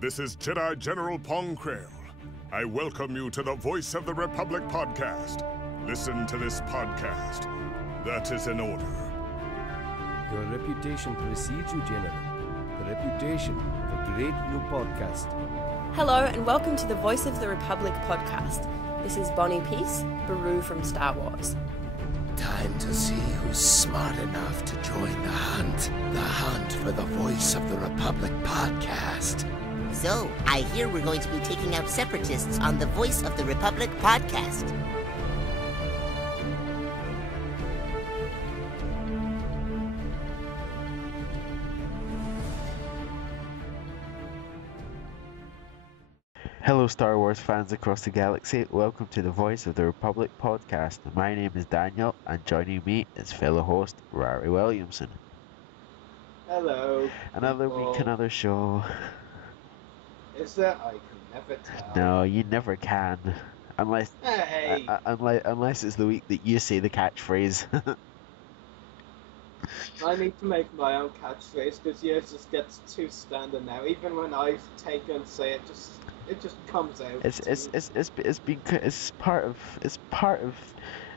This is Jedi General Pong Krail. I welcome you to the Voice of the Republic podcast. Listen to this podcast. That is an order. Your reputation precedes you, General. The reputation of a great new podcast. Hello and welcome to the Voice of the Republic podcast. This is Bonnie Peace, Baru from Star Wars. Time to see who's smart enough to join the hunt. The hunt for the Voice of the Republic podcast. So, I hear we're going to be taking out separatists on the Voice of the Republic podcast. Hello Star Wars fans across the galaxy, welcome to the Voice of the Republic podcast. My name is Daniel and joining me is fellow host Rory Williamson. Hello. Another people. week, another show. Is there? I can never tell. No, you never can. Unless Hey! unless it's the week that you say the catchphrase. I need to make my own catchphrase because yours just gets too standard now. Even when I take it and say it, just comes out. It's part of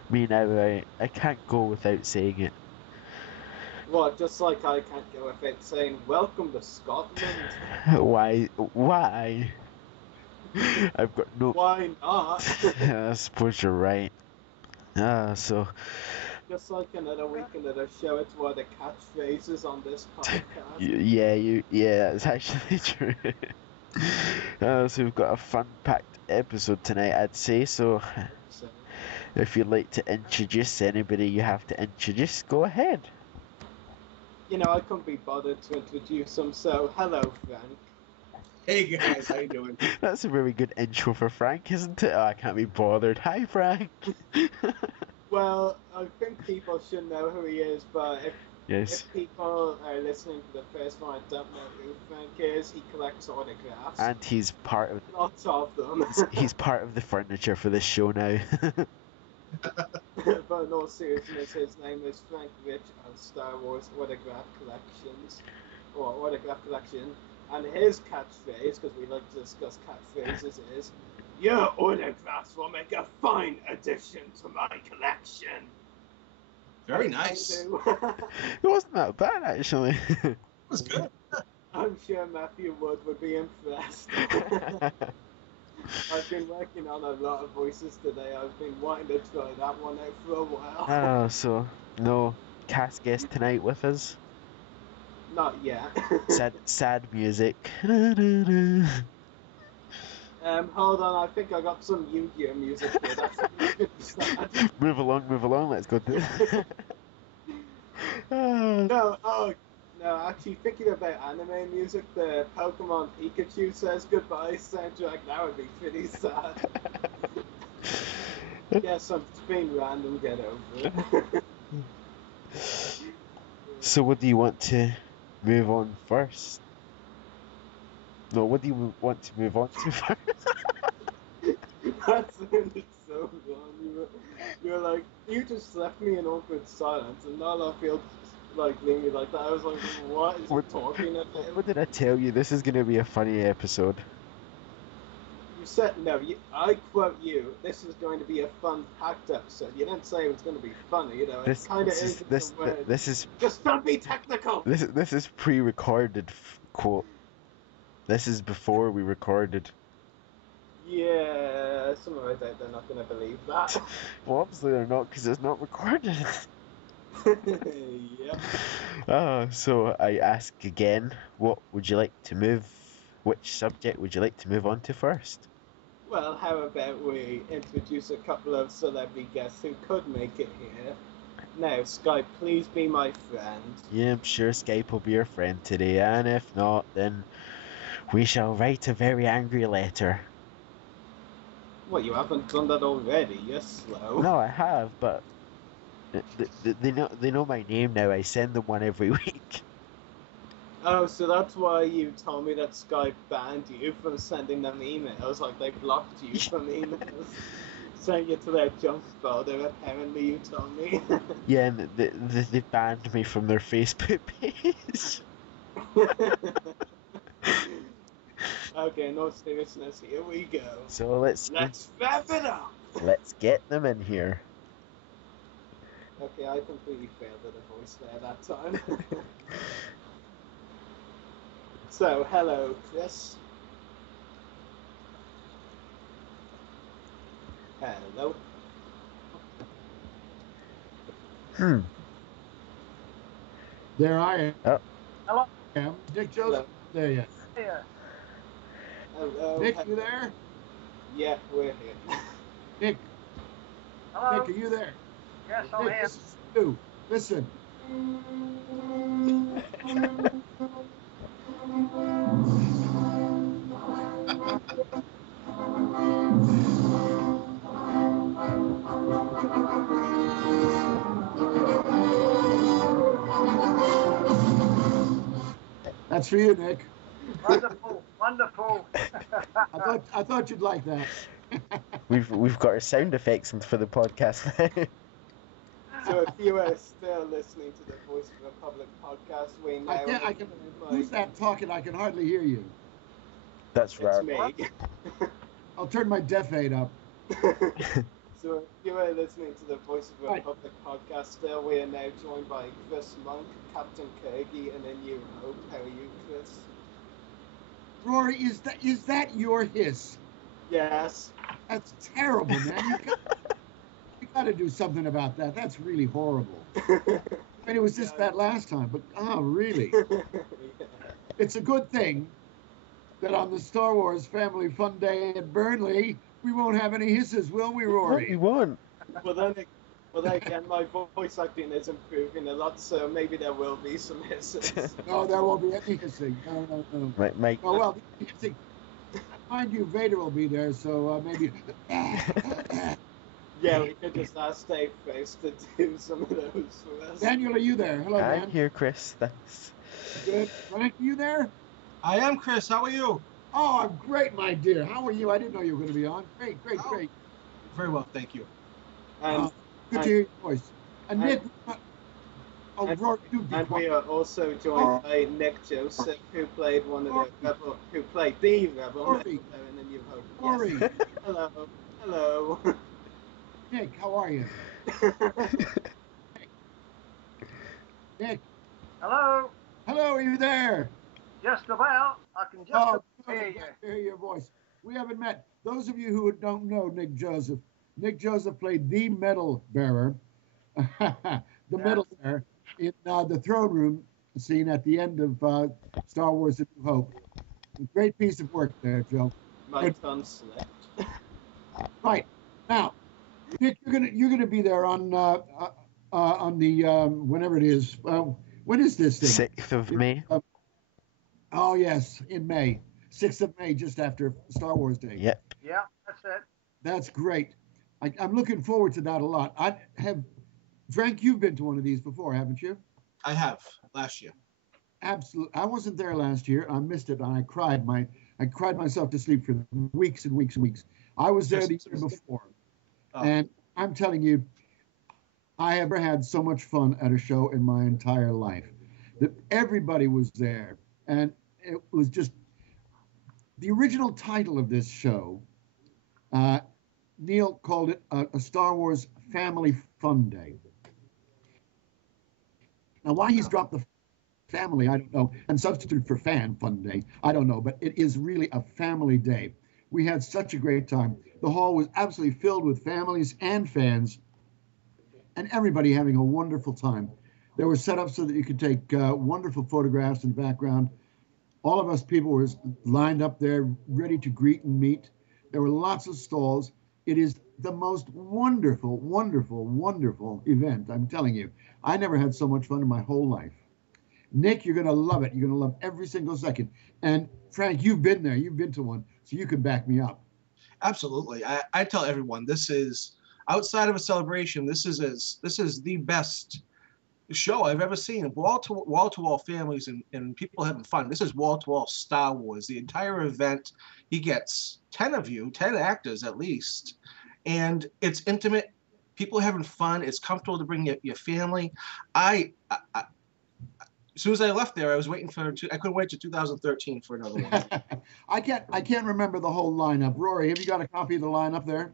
me now. I can't go without saying it. What? Just like I can't go without saying "Welcome to Scotland." Why? I've got no. Why not? I suppose you're right. So. Just like another week, another show. It's one of the catchphrases on this podcast. Yeah, that's actually true. So we've got a fun-packed episode tonight, I'd say. So, if you'd like to introduce anybody you have to introduce, go ahead. You know, I couldn't be bothered to introduce them, so hello, Frank. Hey guys, how you doing? That's a really good intro for Frank, isn't it? Oh, I can't be bothered. Hi, Frank. Well, I think people should know who he is, but Yes. if people are listening to the first one and don't know who Frank is, he collects autographs. And he's part of Lots of them. he's part of the furniture for this show now. But in all seriousness, his name is Frank Rich of Star Wars Autograph Collections, or Autograph Collection, and his catchphrase, because we like to discuss catchphrases, is, "Your autographs will make a fine addition to my collection." Very nice. I do. It wasn't that bad, actually. It was good. I'm sure Matthew Wood would be impressed. I've been working on a lot of voices today. I've been wanting to try that one out for a while. Oh, so no cast guest tonight with us. Not yet. Sad music. Hold on, I think I got some Yu-Gi-Oh music here. That's really sad. Move along, let's go do it. No, actually thinking about anime music, the Pokemon Pikachu says goodbye soundtrack, that would be pretty sad. Yes, I'm being random, get over it. So what do you want to move on first? No, what do you want to move on to first? That sounded so wrong. You're like, you just left me in awkward silence, and now I feel like leaving me like that. I was like, what is he talking about? What did I tell you? This is going to be a funny episode. You said, no, I quote you, this is going to be a fun-packed episode. You didn't say it was going to be funny, you know, it kind of is. This is... Just don't be technical! This is pre-recorded quote. This is before we recorded. Yeah, somehow I doubt they're not going to believe that. Well, obviously they're not, because it's not recorded. Yeah. So I ask again, what would you like to move? Which subject would you like to move on to first? Well, how about we introduce a couple of celebrity guests who could make it here. Now, Skype, please be my friend. Yeah, I'm sure Skype will be your friend today, and if not, then we shall write a very angry letter. What, you haven't done that already? You're slow. No, I have, but they know my name now. I send them one every week. Oh, so that's why you told me that Skype banned you from sending them emails, like they blocked you from emails. Sent you to their junk folder, apparently you told me. Yeah, and they banned me from their Facebook page. Okay, no seriousness. Here we go. So let's wrap it up. let's get them in here. Okay, I completely failed at a voice there that time. So, hello, Chris. Hello. There I am. Oh. Hello. Nick Joseph. There you. Hello. Nick, you there? Yeah, we're here. Nick. Hello? Nick, are you there? Yes, I'm Nick, here. this is you. Listen. That's for you, Nick. Wonderful, wonderful. I thought you'd like that. We've got our sound effects for the podcast. So if you are still listening to the Voice of the Republic podcast, we now... I can. Who's that talking? I can hardly hear you. That's right. It's me. I'll turn my deaf aid up. So if you are listening to the Voice of the Republic podcast still, we are now joined by Chris Monk, Captain Kirgy, and A New Hope. How are you, Chris? Rory, is that your hiss? Yes. That's terrible, man. You got to do something about that. That's really horrible. I mean, it was just that last time, but really? It's a good thing that on the Star Wars Family Fun Day at Burnley, we won't have any hisses, will we, Rory? We won't. Well, then again, my voice acting is improving a lot, so maybe there will be some hisses. No, there won't be any hissing. No. Mike. Oh, well, hissing. Mind you, Vader will be there, so maybe... Yeah, we could just ask Dave Face to do some of those for us. Daniel, are you there? Hello, man. I'm here, Chris. Thanks. Good. Frank, are you there? I am, Chris. How are you? Oh, I'm great, my dear. How are you? I didn't know you were going to be on. Great. Very well, thank you. And, good to hear your voice. And Nick... Rory, and we are also joined by Nick Joseph, who played one of the rebel, who played the rebel in A New Hope. Rory. Yes. Hello. Nick, how are you? Nick. Hello? Hello, are you there? Just about. I can just about hear you. Hear your voice. We haven't met. Those of you who don't know Nick Joseph played the medal bearer, the medal bearer in the throne room scene at the end of Star Wars: A New Hope. Great piece of work there, Joe. My tongue slipped. Right now, Nick, you're gonna be there on the whenever it is. When is this thing? 6th of May. Oh yes, in May, 6th of May, just after Star Wars Day. Yep. Yeah, that's it. That's great. I'm looking forward to that a lot. Frank, you've been to one of these before, haven't you? I have, last year. Absolutely. I wasn't there last year. I missed it, and I cried myself to sleep for weeks and weeks and weeks. I was there the year before, and I'm telling you, I have never had so much fun at a show in my entire life. That everybody was there, and it was just the original title of this show. Neil called it a Star Wars Family Fun Day. Now, why he's dropped the family, I don't know, and substituted for Fan Fun Day, I don't know, but it is really a family day. We had such a great time. The hall was absolutely filled with families and fans, and everybody having a wonderful time. There were set up so that you could take wonderful photographs in the background. All of us people were lined up there, ready to greet and meet. There were lots of stalls. It is the most wonderful, wonderful, wonderful event, I'm telling you. I never had so much fun in my whole life. Nick, you're going to love it. You're going to love every single second. And Frank, you've been there. You've been to one, so you can back me up. Absolutely. I tell everyone, this is, outside of a celebration, this is the best show I've ever seen. Wall-to-wall families and people having fun. This is wall-to-wall Star Wars. The entire event, he gets 10 of you, 10 actors at least. And it's intimate. People having fun. It's comfortable to bring your family. as soon as I left there, I was waiting I couldn't wait to 2013 for another one. I can't remember the whole lineup. Rory, have you got a copy of the lineup there?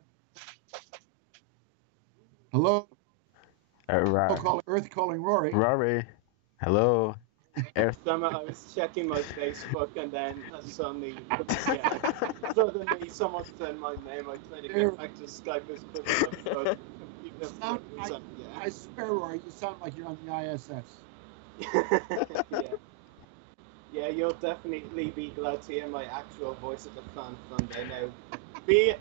Hello? Earth calling Rory. Rory. Hello. Earth. I was checking my Facebook and then suddenly someone said my name. I tried to get back to Skype as quick as I could. I swear, Rory, you sound like you're on the ISS. Yeah, you'll definitely be glad to hear my actual voice at the Fan Sunday. Now, be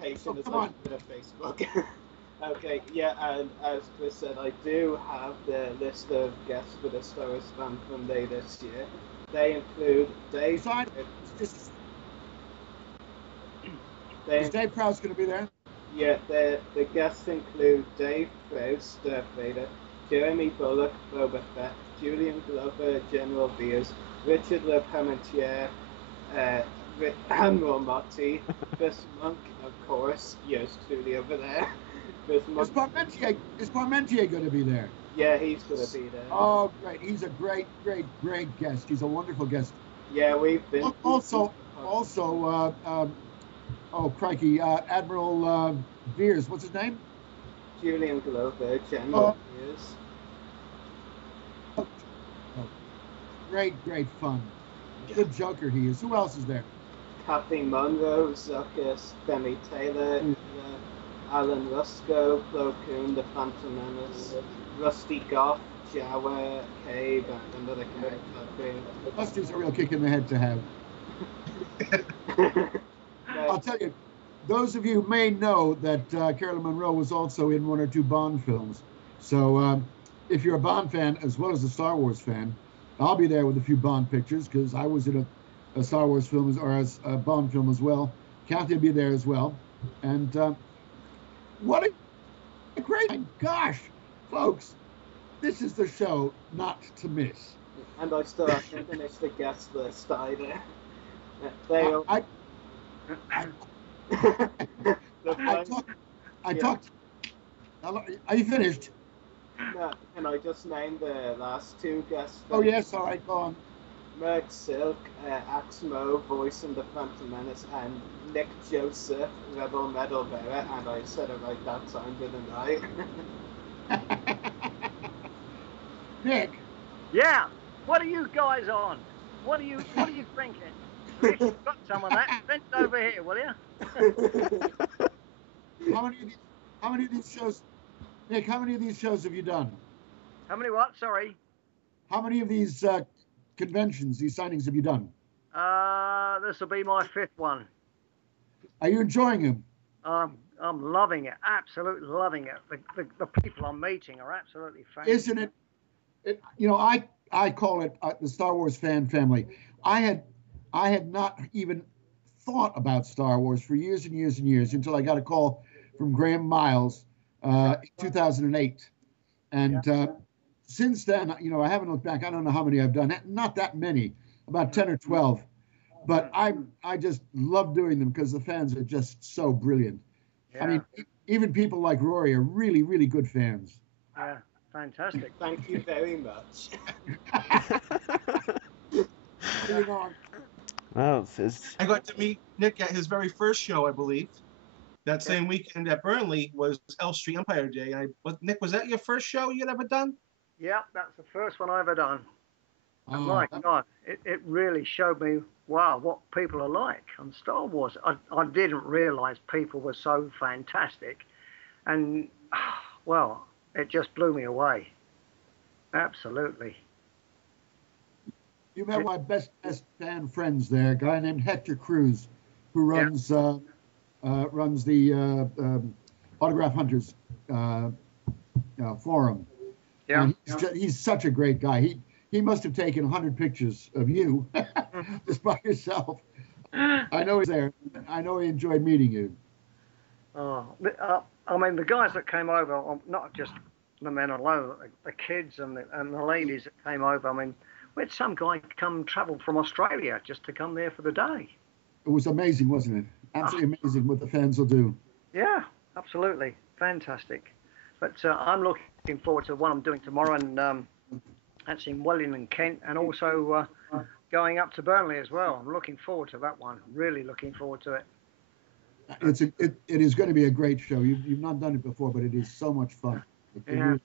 patient as I put a Facebook. Okay, yeah, and as Chris said, I do have the list of guests for the Star Wars Fan Sunday this year. They include Dave. Is Dave Prowse going to be there? Yeah, the guests include Dave Prowse, Darth Vader, Jeremy Bullock, Boba Fett, Julian Glover, General Beers, Richard LeParmentier, Admiral Motti, Chris Monk, of course, yours truly over there. Is Parmentier going to be there? Yeah, he's going to be there. Oh, great. He's a great guest. He's a wonderful guest. Yeah, we've been... Also, oh, crikey, Admiral Beers, what's his name? Julian Glover, General Beers. Great fun. Good joker he is. Who else is there? Kathy Monroe, Zuckus, Femi Taylor, Alan Rusko, Plo Koon, the Phantom Menace, Rusty Goff, Jawa, Cave, and another character. Rusty's a real kick in the head to have. I'll tell you, those of you may know that Carolyn Monroe was also in 1 or 2 Bond films. So if you're a Bond fan as well as a Star Wars fan, I'll be there with a few Bond pictures because I was in a Star Wars film or a Bond film as well. Kathy will be there as well. And what a great, gosh, folks, this is the show not to miss. And I still have to finish the guest list either. I talked. Are you finished? No, can I just name the last 2 guests? Oh yes, all right, go on. Merc Silk, Axmo, voice in the Phantom Menace, and Nick Joseph, Rebel Medal Bearer, and I said it right that time, didn't I? Nick. Yeah. What are you guys on? What are you drinking? If you've got some of that, send it over here, will you? How many of these shows, Nick? How many of these shows have you done? How many what? Sorry. How many of these conventions, these signings, have you done? This will be my 5th one. Are you enjoying them? I'm loving it. Absolutely loving it. The people I'm meeting are absolutely fantastic. Isn't it? You know, I call it the Star Wars fan family. I had not even thought about Star Wars for years and years and years until I got a call from Graham Miles in 2008. And since then, you know, I haven't looked back. I don't know how many I've done. Not that many, about 10 or 12. But I just love doing them because the fans are just so brilliant. Yeah. I mean, even people like Rory are really, really good fans. Yeah, fantastic. Thank you very much. Well, I got to meet Nick at his very first show, I believe. That same weekend at Burnley was Elf Street Empire Day. Nick, was that your first show you'd ever done? Yeah, that's the first one I ever done. And my God, it really showed me, wow, what people are like on Star Wars. I didn't realize people were so fantastic. And, well, it just blew me away. Absolutely. You met my best fan friends there, a guy named Hector Cruz, who runs the Autograph Hunters forum. Yeah, he's such a great guy. He must have taken 100 pictures of you just by yourself. I know he's there. I know he enjoyed meeting you. I mean, the guys that came over, not just the men alone, the kids and the ladies that came over. I mean, we had some guy travel from Australia just to come there for the day. It was amazing, wasn't it? Absolutely amazing what the fans will do. Yeah, absolutely. Fantastic. But I'm looking forward to what I'm doing tomorrow. And That's in Wellington, Kent, and also going up to Burnley as well. I'm looking forward to that one. Really looking forward to it. It is going to be a great show. You've not done it before, but it is so much fun. Yeah,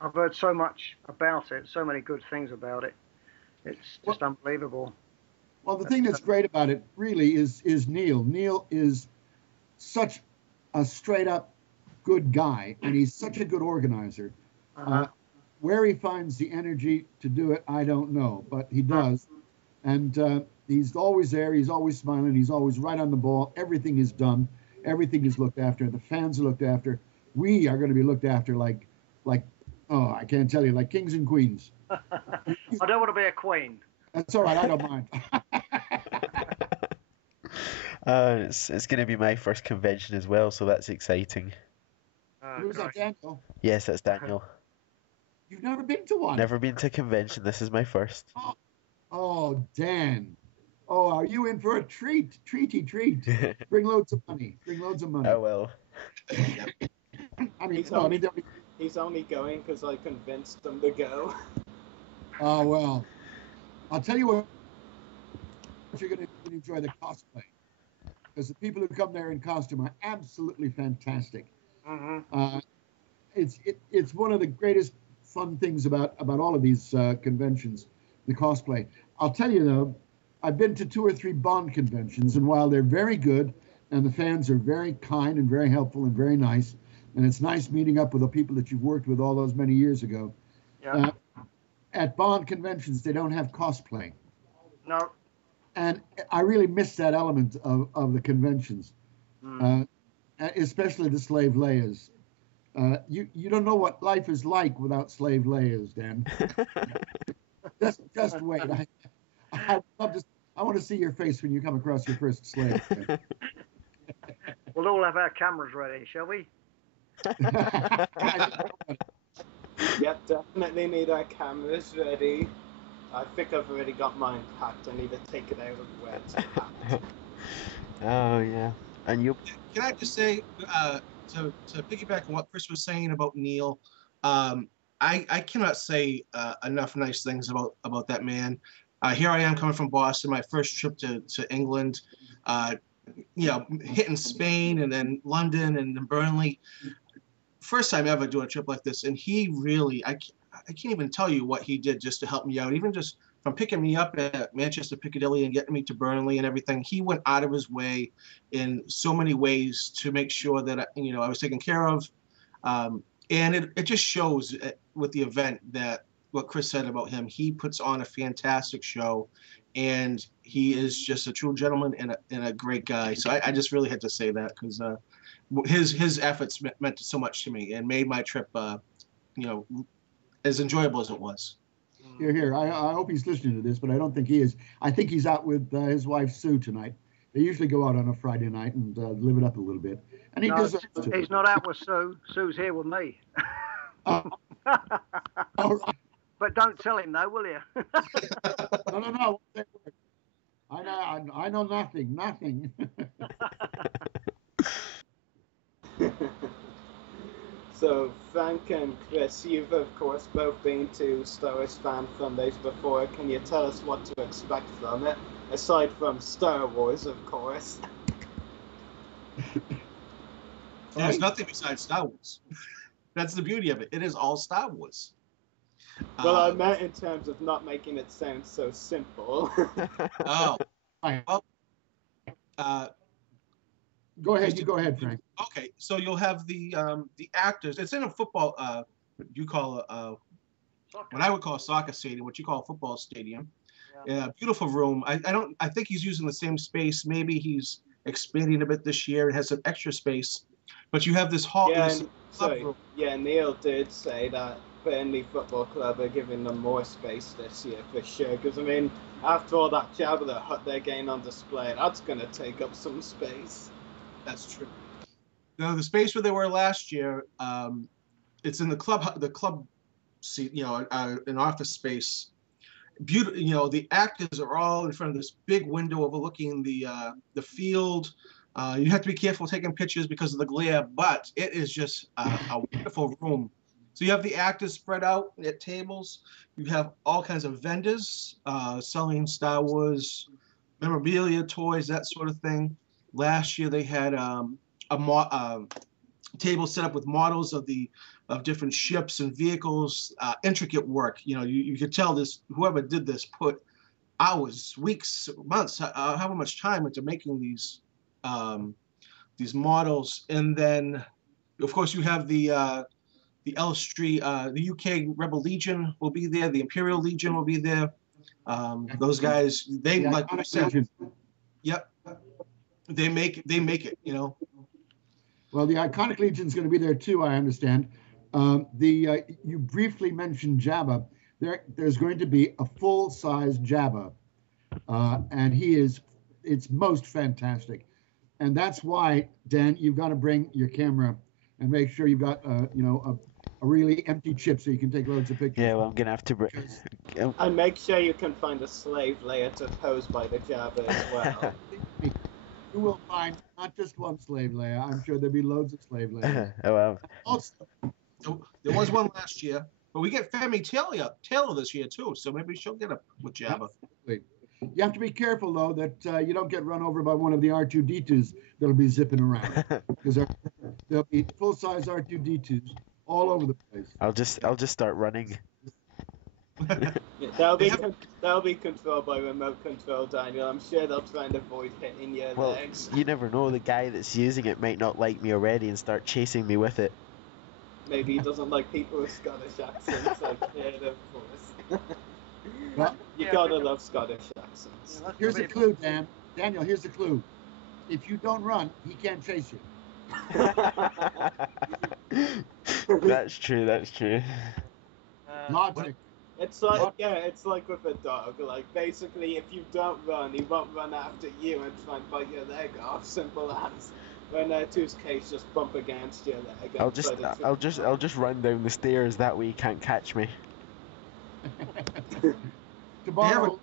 I've heard so much about it, so many good things about it. It's just unbelievable. Well, the thing that's great about it really is Neil. Neil is such a straight up good guy, and he's such a good organizer. Where he finds the energy to do it, I don't know, but he does. And he's always there. He's always smiling. He's always right on the ball. Everything is done. Everything is looked after. The fans are looked after. We are going to be looked after like oh, I can't tell you, like kings and queens. I don't want to be a queen. That's all right. I don't mind. It's going to be my first convention as well, so that's exciting. Who's that, Daniel? Yes, that's Daniel. You've never been to one? Never been to a convention. This is my first. Oh, Dan. Oh, are you in for a treat? Treaty treat. Bring loads of money. Bring loads of money. Oh, well. He's only going because I convinced him to go. Oh, well. I'll tell you what. You're going to enjoy the cosplay. Because the people who come there in costume are absolutely fantastic. It's one of the greatest fun things about all of these conventions, the cosplay. I'll tell you, though, I've been to 2 or 3 Bond conventions, and while they're very good, and the fans are very kind and very helpful and very nice, and it's nice meeting up with the people that you've worked with all those many years ago. Yeah. At Bond conventions, they don't have cosplay. No. And I really miss that element of the conventions, especially the slave Leias. You don't know what life is like without slave Leias, Dan. just wait. I want to see your face when you come across your first slave. We'll all have our cameras ready, shall we? Yep, definitely need our cameras ready. I think I've already got mine packed. I need to take it out of where it's packed. Oh, yeah. And you... Can I just say, to piggyback on what Chris was saying about Neil, I cannot say enough nice things about that man. Here I am coming from Boston, my first trip to England, hitting Spain and then London and then Burnley. First time ever doing a trip like this, and he really, I can't even tell you what he did just to help me out. Even just from picking me up at Manchester Piccadilly and getting me to Burnley and everything, he went out of his way in so many ways to make sure that I was taken care of. And it just shows with the event that what Chris said about him. He puts on a fantastic show, and he is just a true gentleman and a great guy. So I just really had to say that because his efforts meant so much to me and made my trip, as enjoyable as it was. Here. I hope he's listening to this, but I don't think he is. I think he's out with his wife Sue tonight. They usually go out on a Friday night and live it up a little bit. And he deserves to. He's not out with Sue. Sue's here with me. All right. But don't tell him, though, will you? No. I know nothing. So, Frank and Chris, you've of course both been to Star Wars Fan Sundays before. Can you tell us what to expect from it? Aside from Star Wars, of course. There's nothing besides Star Wars. That's the beauty of it. It is all Star Wars. Well, I meant in terms of not making it sound so simple. Oh. Well, Go ahead. You go ahead, Frank. Okay, so you'll have the actors. It's in a football. You call what I would call a soccer stadium. What you call a football stadium. Yeah, beautiful room. I think he's using the same space. Maybe he's expanding a bit this year and has some extra space. But you have this hall. Yeah, Neil did say that Burnley Football Club are giving them more space this year for sure. Because I mean, after all that Jabba the Hutt they're getting on display, that's going to take up some space. That's true. Now the space where they were last year, it's in the club seat, an office space. Beautiful. The actors are all in front of this big window overlooking the field. You have to be careful taking pictures because of the glare, but it is just a wonderful room. So you have the actors spread out at tables. You have all kinds of vendors selling Star Wars memorabilia, toys, that sort of thing. Last year they had a table set up with models of different ships and vehicles, intricate work. You could tell this whoever did this put hours, weeks, months, however much time into making these models. And then, of course, you have the Elstree, the UK Rebel Legion will be there. The Imperial Legion will be there. Those guys, they like I said, yep, they make it. Well, the Iconic Legion is going to be there too, I understand. You briefly mentioned Jabba. There's going to be a full-size Jabba, and it's most fantastic. And that's why, Dan, you've got to bring your camera and make sure you've got a really empty chip so you can take loads of pictures. Yeah, well, I'm gonna have to bring. And make sure you can find a slave layer to pose by the Jabba as well. You will find not just one slave layer. I'm sure there'll be loads of slave layers. Oh well. Also, there was one last year, but we get Femi Taylor this year too, so maybe she'll get up with Jabba. Absolutely. You have to be careful though that you don't get run over by one of the R2D2s that'll be zipping around, because there'll be full-size R2D2s all over the place. I'll just start running. Yeah, that'll be controlled by remote control, Daniel. I'm sure they'll try and avoid hitting your legs. You never know. The guy that's using it might not like me already and start chasing me with it. Maybe he doesn't like people with Scottish accents. Like, yeah, of course. Well, You gotta love Scottish accents. Yeah, here's the clue, Dan. Daniel, here's the clue. If you don't run, he can't chase you. That's true. That's true. Logic. It's like with a dog. Like, basically, if you don't run, he won't run after you and try and bite your leg off. Simple as. When R2's case, just bump against your leg. I'll just run down the stairs. That way, you can't catch me. To borrow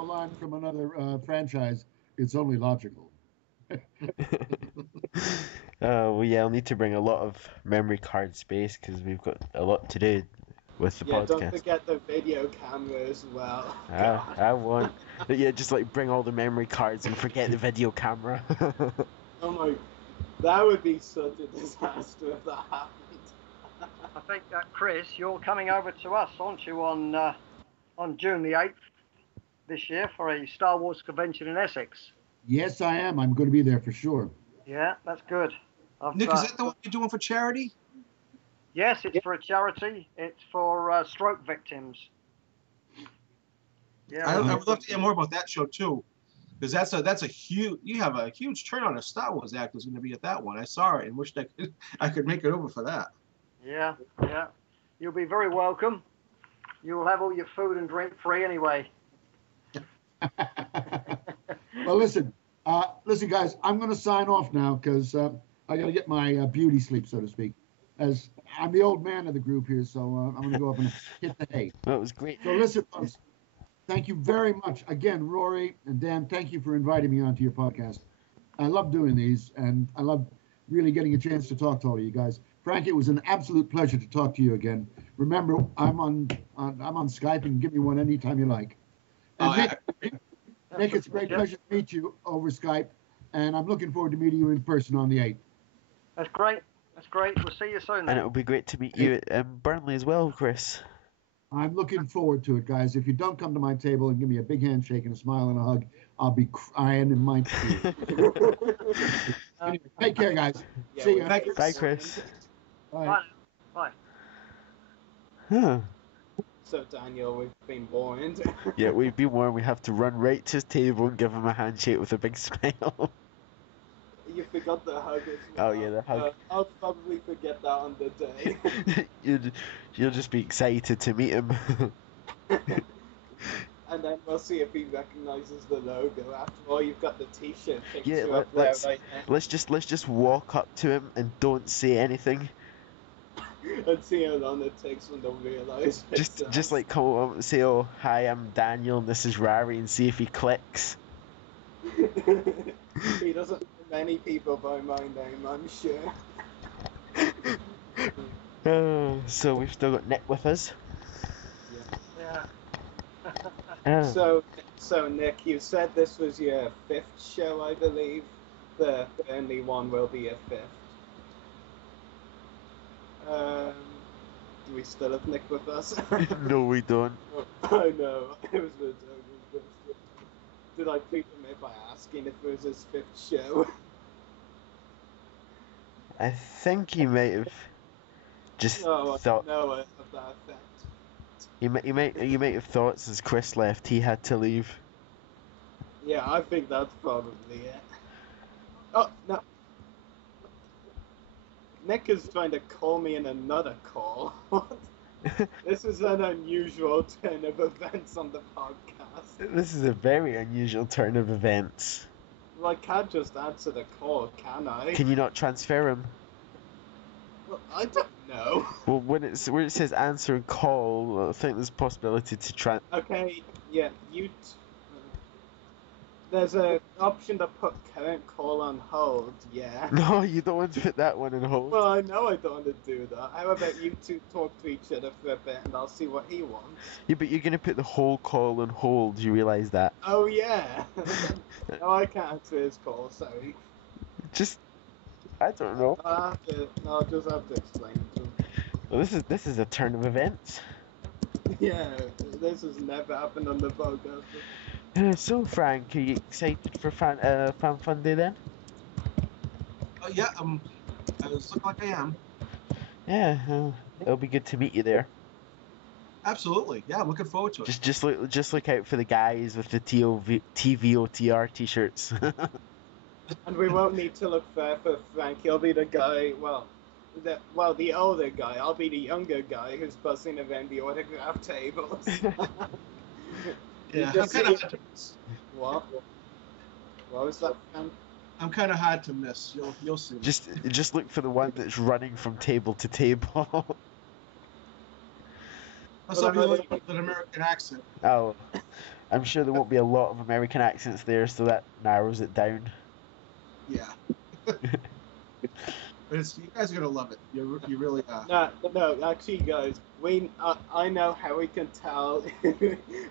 a line from another franchise, it's only logical. Well, yeah, I'll need to bring a lot of memory card space because we've got a lot to do with the podcast. Don't forget the video camera as well. I want. Yeah, just like bring all the memory cards and forget the video camera. Oh my, that would be such a disaster if that happened. I think that Chris, you're coming over to us, aren't you, on June the 8th this year for a Star Wars convention in Essex? Yes, I am. I'm going to be there for sure. Yeah, that's good. Nick, is that the one you're doing for charity? Yes, it's for a charity. It's for stroke victims. Yeah, I would love to hear more about that show too, because that's a huge. You have a huge turnout of Star Wars actors going to be at that one. I saw it and wished I could make it over for that. Yeah. You'll be very welcome. You'll have all your food and drink free anyway. Well, listen, guys. I'm going to sign off now because I got to get my beauty sleep, so to speak. As I'm the old man of the group here, so I'm going to go up and hit the hay. That was great. So listen, folks, thank you very much. Again, Rory and Dan, thank you for inviting me onto your podcast. I love doing these, and I love really getting a chance to talk to all of you guys. Frank, it was an absolute pleasure to talk to you again. Remember, I'm on Skype, and give me one anytime you like. And Nick, it's a great pleasure to meet you over Skype, and I'm looking forward to meeting you in person on the 8th. That's great. We'll see you soon. And it'll be great to meet you at Burnley as well, Chris. I'm looking forward to it, guys. If you don't come to my table and give me a big handshake and a smile and a hug, I'll be crying in my tears. Anyway, take care, guys. See you. Bye, Chris. Bye. Huh. So, Daniel, we've been warned. Yeah, we've been warned. We have to run right to his table and give him a handshake with a big smile. You forgot the hug as well. Oh yeah, the hug. I'll probably forget that on the day. You'll just be excited to meet him. And then we'll see if he recognizes the logo. After all, you've got the T-shirt picture Yeah, up there right now. let's just walk up to him and don't say anything. And see how long it takes when they'll realize. Just like come up and say, "Oh, hi, I'm Daniel, and this is Rari," and see if he clicks. He doesn't know many people by my name, I'm sure. So we've still got Nick with us. Yeah. So Nick, you said this was your fifth show, I believe. The only one will be a fifth. Do we still have Nick with us? No, we don't. I know. It was a joke. Did I creep him in by asking if it was his fifth show? I think he might have just thought. No, I have that effect. You might have thought since Chris left, he had to leave. Yeah, I think that's probably it. Oh no. Nick is trying to call me in another call. What? This is an unusual turn of events on the podcast. This is a very unusual turn of events. Well, I can't just answer the call, can I? Can you not transfer him? Well, I don't know. Well, where it says answer and call, I think there's a possibility to Okay, yeah, there's an option to put current call on hold, yeah. No, you don't want to put that one on hold. Well, I know I don't want to do that. How about you two talk to each other for a bit and I'll see what he wants? Yeah, but you're going to put the whole call on hold, you realise that? Oh, yeah. No, I can't answer his call, sorry. I don't know. I'll just have to explain it to him. Well, this is a turn of events. Yeah, this has never happened on the podcast. So, Frank, are you excited for Fan Fun Day then? Yeah, I look like I am. Yeah, it'll be good to meet you there. Absolutely, yeah, I'm looking forward to it. Just look out for the guys with the TVOTR t-shirts. And we won't need to look far for Frank. He'll be the guy, the older guy. I'll be the younger guy who's buzzing around the autograph tables. Yeah, What? What was that, Frank? I'm kind of hard to miss. You'll see. Just look for the one that's running from table to table. That's something with an American accent. Oh, I'm sure there won't be a lot of American accents there, so that narrows it down. Yeah. But you guys are gonna love it. You really are. No, actually, guys, I know how we can tell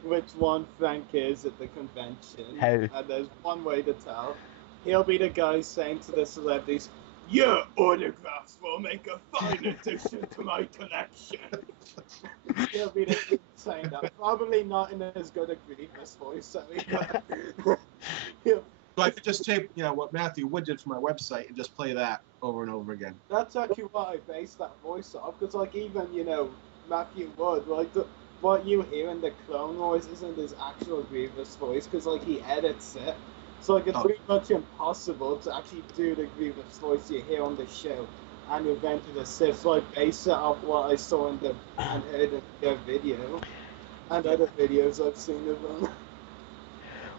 which one Frank is at the convention. How? And there's one way to tell. He'll be the guy saying to the celebrities, "Your autographs will make a fine addition to my collection." He'll be the guy saying that. Probably not in as good a Grievous voice, sorry, but So I could just tape, what Matthew Wood did for my website and just play that over and over again. That's actually what I based that voice off, because, even, Matthew Wood, what you hear in the Clone Wars isn't his actual Grievous voice, because, he edits it. So, it's pretty much impossible to actually do the Grievous voice you hear on the show and Revenge of the Sith. So I base it off what I saw and heard in their video, and other videos I've seen of them.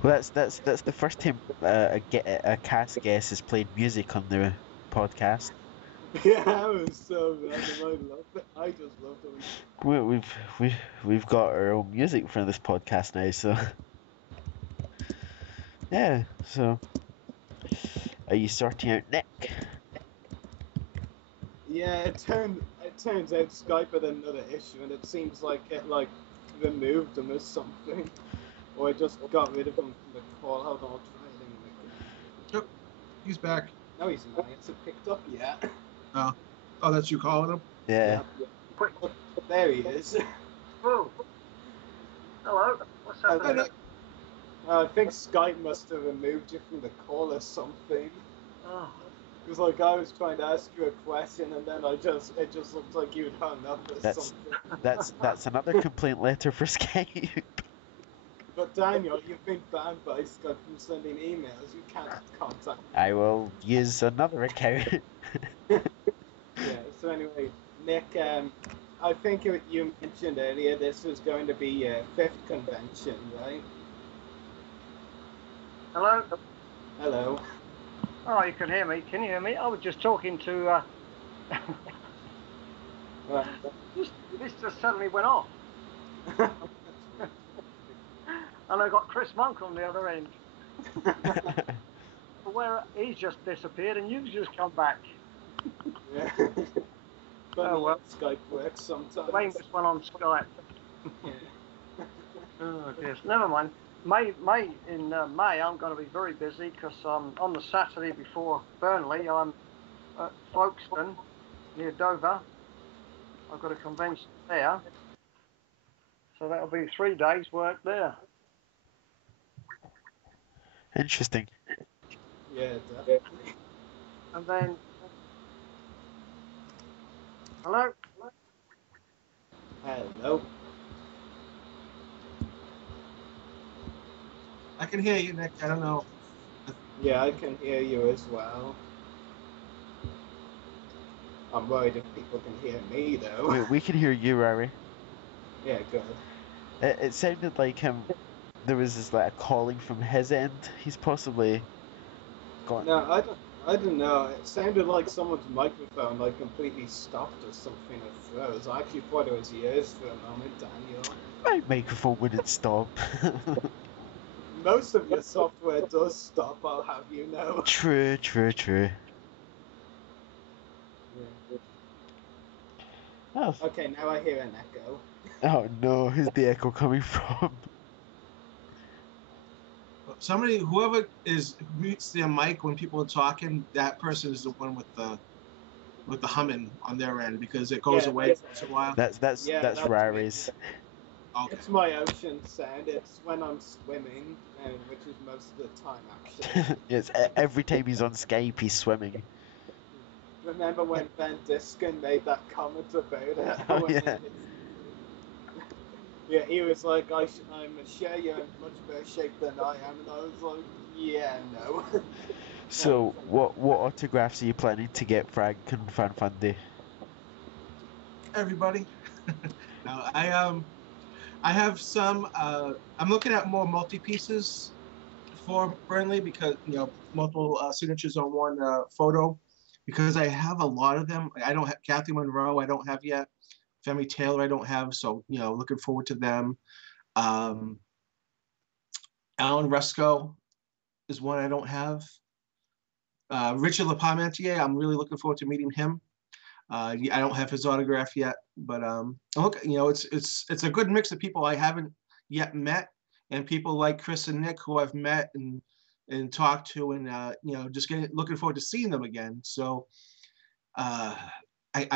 Well, that's the first time a cast guest has played music on the podcast. Yeah, that was so random. I loved it. I just loved it. We've got our own music for this podcast now, so yeah. So, are you sorting out Nick? Yeah, it turns out Skype had another issue, and it seems like it removed him or something. Or I just got rid of him from the call. Hold on, I'll try it anyway. Yep, he's back. No, he's not. He hasn't picked up yet. Oh, that's you calling him? Yeah. There he is. Oh. Hello. What's happening? I think Skype must have removed you from the call or something. Oh. It was I was trying to ask you a question, and then it just looked like you'd hung up or something. That's another complaint letter for Skype. But Daniel, you've been banned by Skype from sending emails. You can't contact me. I will use another account. Yeah, so anyway, Nick, I think you mentioned earlier this was going to be your 5th convention, right? Hello? Hello. Oh, you can hear me. Can you hear me? I was just talking to... This just suddenly went off. And I got Chris Monk on the other end. Where he's just disappeared and you've just come back. Yeah. funny well. how Skype works sometimes. Famous one on Skype. Yeah. Oh, dear. Never mind. In May, I'm going to be very busy because on the Saturday before Burnley, I'm at Folkestone near Dover. I've got a convention there. So that'll be 3 days' work there. Interesting. Yeah, definitely. And then, hello? Hello. I can hear you, Nick. I don't know. Yeah, I can hear you as well. I'm worried if people can hear me though. We can hear you, Rari. Yeah, good. It sounded like there was this, like, a calling from his end. He's possibly gone. No, I don't know. It sounded like someone's microphone like completely stopped or something. It froze. I actually thought it was yours for a moment, Daniel. My microphone wouldn't stop. Most of your software does stop, I'll have you know. True. Yeah. Oh. Okay, now I hear an echo. Oh no, who's the echo coming from? Somebody, whoever mutes their mic when people are talking, that person is the one with the humming on their end, because it goes away once in a while. That's Rari's. Okay. It's my ocean sound. It's when I'm swimming, which is most of the time actually. Yes, every time he's on Skype, he's swimming. Remember when Van Diskin made that comment about it? Oh, yeah. Yeah, he was like, I'm sure you're in much better shape than I am, and I was like, yeah, no. So, what autographs are you planning to get, Frank and Fan Fundy? Everybody. No, I have some. I'm looking at more multi-pieces for Burnley, because multiple signatures on one photo, because I have a lot of them. I don't have Kathy Monroe. I don't have yet. Femi Taylor I don't have, so looking forward to them. Alan Resco is one I don't have. Richard Leparmentier, I'm really looking forward to meeting him. I don't have his autograph yet, but look, it's a good mix of people I haven't yet met, and people like Chris and Nick who I've met and talked to, and just looking forward to seeing them again. So I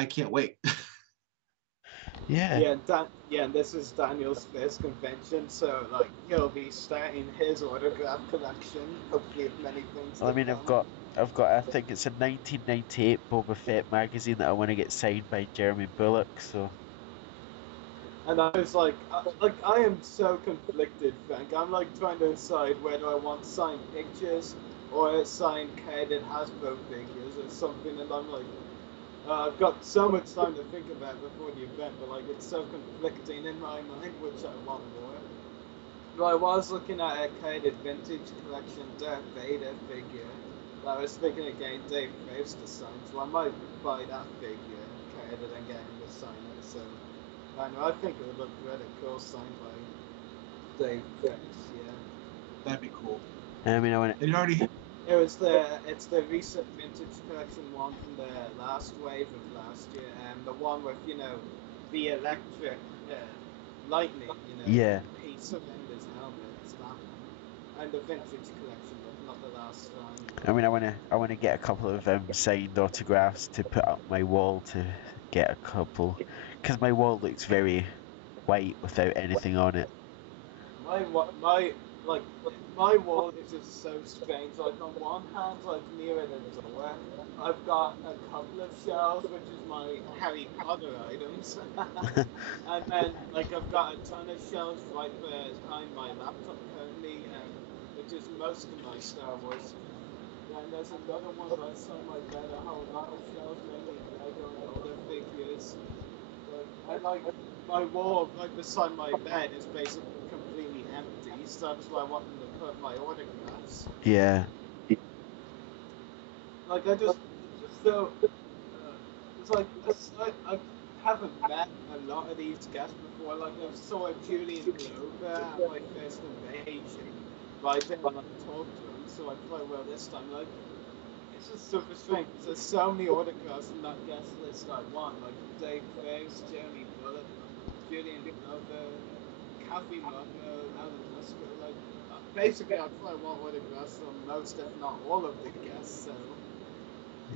can't wait. Yeah. Yeah, this is Daniel's first convention, so like he'll be starting his autograph collection. Hopefully, if many things. Well, I mean, I've got. I think it's a 1998 Boba Fett magazine that I want to get signed by Jeremy Bulloch. So. And I was like I am so conflicted, Frank. I'm like trying to decide whether I want signed pictures or a signed carded Hasbro figures or something, and I'm like. I've got so much time to think about before the event, but like it's so conflicting in my mind which I want more. But I was looking at a carded vintage collection Darth Vader figure that I was thinking of getting Dave Faust to sign, so I might buy that figure carded and get him to sign it. So I know I think it would look really cool signed by Dave Faust. Yeah, That'd be cool. I mean, I want. It's the recent vintage collection one from the last wave of last year, and the one with the electric lightning, Yeah. piece around his helmet. It's that one, and the vintage collection, but not the last one. I mean, I wanna get a couple of signed autographs to put up my wall to get a couple, because my wall looks very white without anything on it. My wall is just so strange. Like on one hand, like near the door, I've got a couple of shelves, which is my Harry Potter items, and then like I've got a ton of shelves right behind my laptop currently, which is most of my Star Wars. And there's another one right beside my bed, a whole lot of shelves, mainly Lego and older figures. I like my wall right beside my bed is basically completely empty, so that's why I wanted to put my autographs. Yeah. Like I just so it's like I haven't met a lot of these guests before. Like I saw Julian Glover at my first invasion, but I didn't like talk to him, so I thought, well, this time like It's just super strange because there's so many autographs in that guest list I want, like Dave Graves, Jeremy Bullock, Julian Glover, Kathy Marco, Alan Musker. Like, basically, I'd probably want autographs from most, if not all, of the guests. So,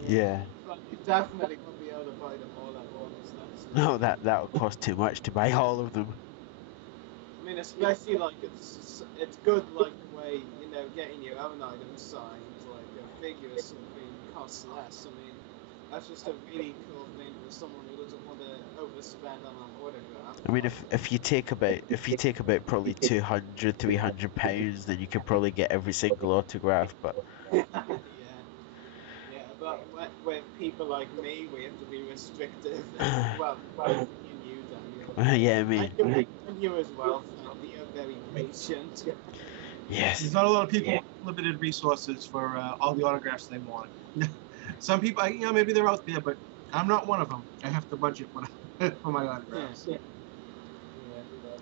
Yeah. but you definitely won't be able to buy them all at once. No, that would cost too much to buy all of them. I mean, especially like it's good like the way getting your own items signed, like a figure or something costs less. I mean, that's just a really cool thing for someone who doesn't want to overspend on an autograph. I mean, if you take about probably 200-300 pounds, then you can probably get every single autograph. But yeah, but with people like me, we have to be restrictive. Well, you, Daniel. Yeah, I mean. And you as well, Frank. You're very patient. Yes. There's not a lot of people with limited resources for all the autographs they want. Some people, maybe they're out there, but I'm not one of them. I have to budget for my autographs. Yeah.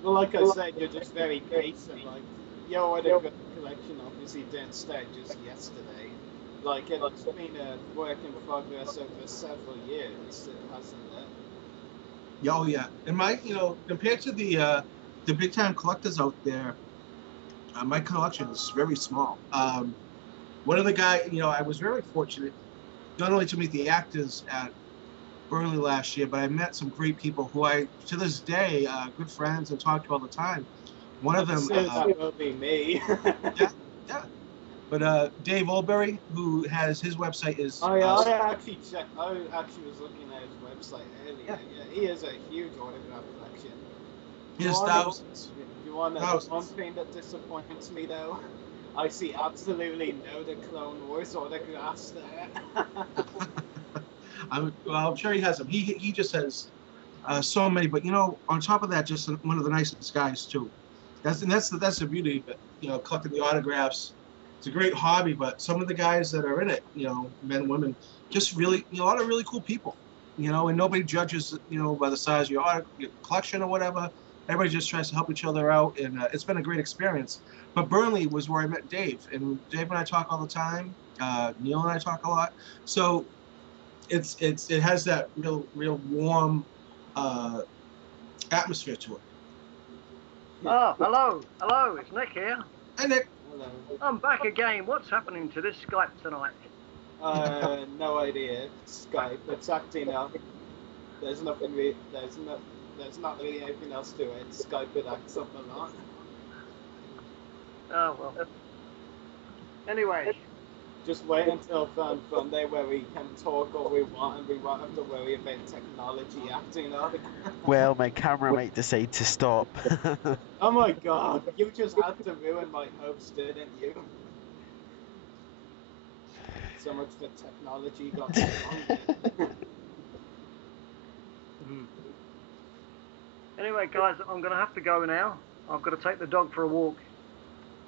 Well, like I said, you're just very patient. Like, your autograph collection obviously didn't start just yesterday. Like, it's been a work in progress over several years, hasn't it? Yeah, oh yeah. And my, compared to the big time collectors out there, my collection is very small. One of the guys, I was very fortunate, not only to meet the actors at Burnley last year, but I met some great people who I, to this day, good friends and talk to all the time. One of them, that will be me. yeah. But Dave Olberry, who has his website is. I actually was looking at his website earlier. Yeah, he has a huge autograph collection. He has thousands. You want to know one thing that disappoints me though? I see absolutely no the Clone Wars autographs there. I'm sure he has them. He just has so many. But on top of that, just one of the nicest guys too. That's the beauty of it. Collecting the autographs. It's a great hobby, but some of the guys that are in it, men and women, just really, a lot of really cool people, and nobody judges, by the size of your collection or whatever. Everybody just tries to help each other out, and it's been a great experience. But Burnley was where I met Dave, and Dave and I talk all the time. Neil and I talk a lot. So it has that real warm atmosphere to it. Oh, hello, it's Nick here. Hi, Nick. Hello. I'm back again. What's happening to this Skype tonight? No idea. Skype. It's acting up. There's not really anything else to it. Skype it acts up a lot. Oh well. Anyway. Just wait until Fun Day where we can talk all we want and we won't have to worry about technology acting up. Well, my camera might decide to stop. Oh my god, you just had to ruin my hopes, didn't you? So much for technology got wrong. Anyway, guys, I'm going to have to go now. I've got to take the dog for a walk.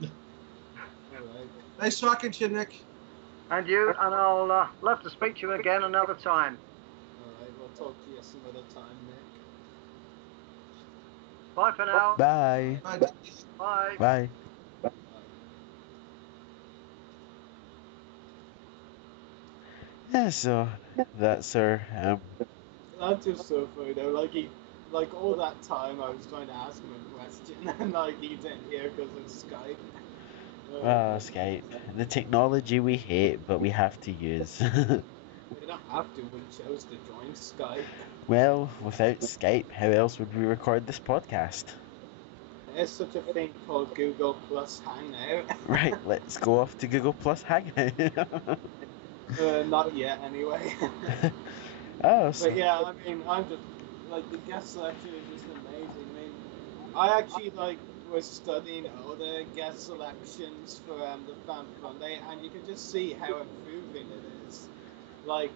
Alright. Nice talking to you, Nick. And you, and I'll love to speak to you again another time. Alright, we'll talk to you some other time, Nick. Bye for now. Bye. Bye. Bye. Bye. Yeah, so that's our That's just so funny though. Like all that time I was trying to ask him a question and he didn't hear because of Skype. Skype. The technology we hate, but we have to use. We don't have to. We chose to join Skype. Well, without Skype, how else would we record this podcast? There's such a thing called Google Plus Hangout. Right, let's go off to Google Plus Hangout. Not yet, anyway. Oh, so... But yeah, I mean, I'm just the guest selection is just amazing. I mean, I actually was studying other guest selections for the Fan Sunday, and you can just see how improving it is. I'm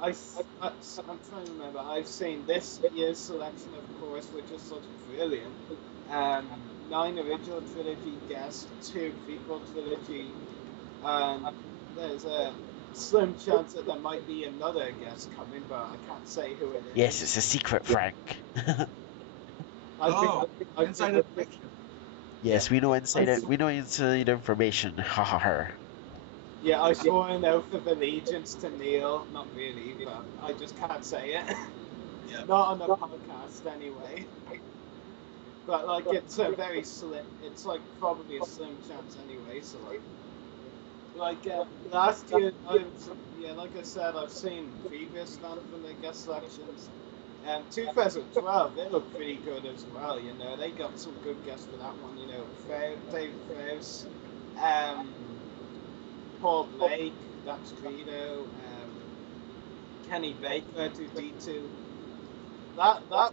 trying to remember. I've seen this year's selection, of course, which is such brilliant. 9 original trilogy guests, 2 prequel trilogy, and there's a slim chance that there might be another guest coming, but I can't say who it is. Yes, it's a secret, Frank. Inside information. Yes, we know inside information. Ha ha ha. Yeah, I swore an oath of allegiance to Neil. Not really, but I just can't say it. Yeah. Not on the podcast, anyway. But like, it's a very slim. It's like probably a slim chance anyway. So last year, like I said, I've seen previous fans from the guest selections. 2012, they look pretty good as well. You know, they got some good guests for that one. You know, Dave Fair's, Paul Blake, that's Credo, Kenny Baker, 2D2. That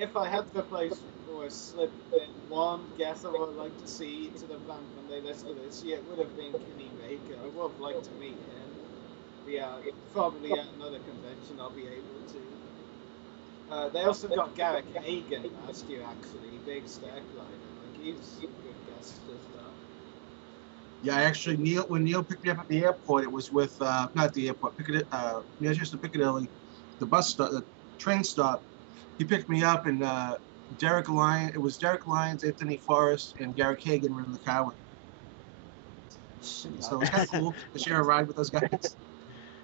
if I had to replace or slip in one guest I would like to see to the band when they list for this year, it would have been Kenny Baker. I would have liked to meet him. Yeah, probably at another convention I'll be able to. They also got Garrick Hagan last year, actually, big stack rider. Like, he's a good guest as well. Yeah, actually, when Neil picked me up at the airport, it was with not the airport, Manchester Piccadilly, the bus stop, the train stop. He picked me up, and Derek Lyons. It was Derek Lyons, Anthony Forrest, and Garrick Hagan were in the car with me. So it was kind of cool to share a ride with those guys.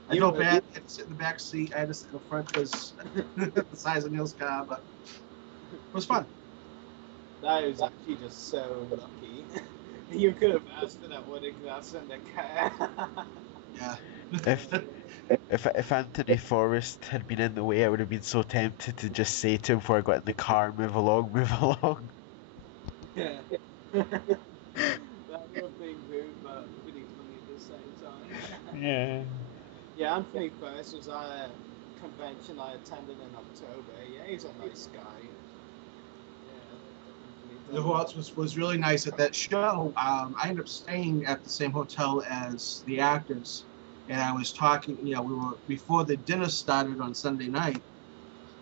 I felt bad. I had to sit in the back seat. I had to sit in the front because the size of Neil's car, but it was fun. That was actually just so lucky. You could have asked for that autograph in the car. Yeah. If Anthony Forrest had been in the way, I would have been so tempted to just say to him before I got in the car, move along, move along. Yeah. That would have been rude, but pretty funny at the same time. Yeah. Yeah, Anthony Forrest was at a convention I attended in October. Yeah, he's a nice guy. You know who else was really nice at that show? I ended up staying at the same hotel as the actors, and I was talking. You know, we were before the dinner started on Sunday night.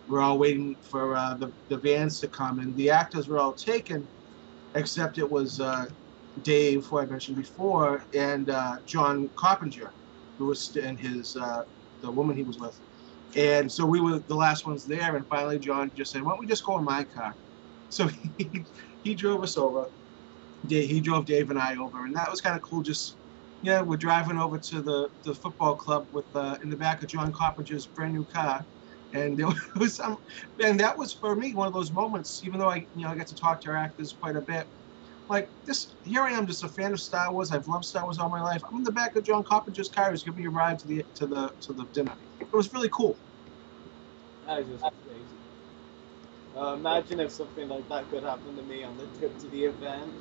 We're all waiting for the vans to come, and the actors were all taken, except it was Dave, who I mentioned before, and John Coppinger, who was and his the woman he was with, and so we were the last ones there. And finally, John just said, "Why don't we just go in my car?" So he drove us over. He drove Dave and I over, and that was kind of cool. Just, yeah, we're driving over to the football club with in the back of John Coppinger's brand new car, and there was some, and that was for me one of those moments. Even though I got to talk to our actors quite a bit, like this, here I am, just a fan of Star Wars. I've loved Star Wars all my life. I'm in the back of John Coppinger's car. He's giving me a ride to the dinner. It was really cool. That is just crazy. Imagine if something like that could happen to me on the trip to the event.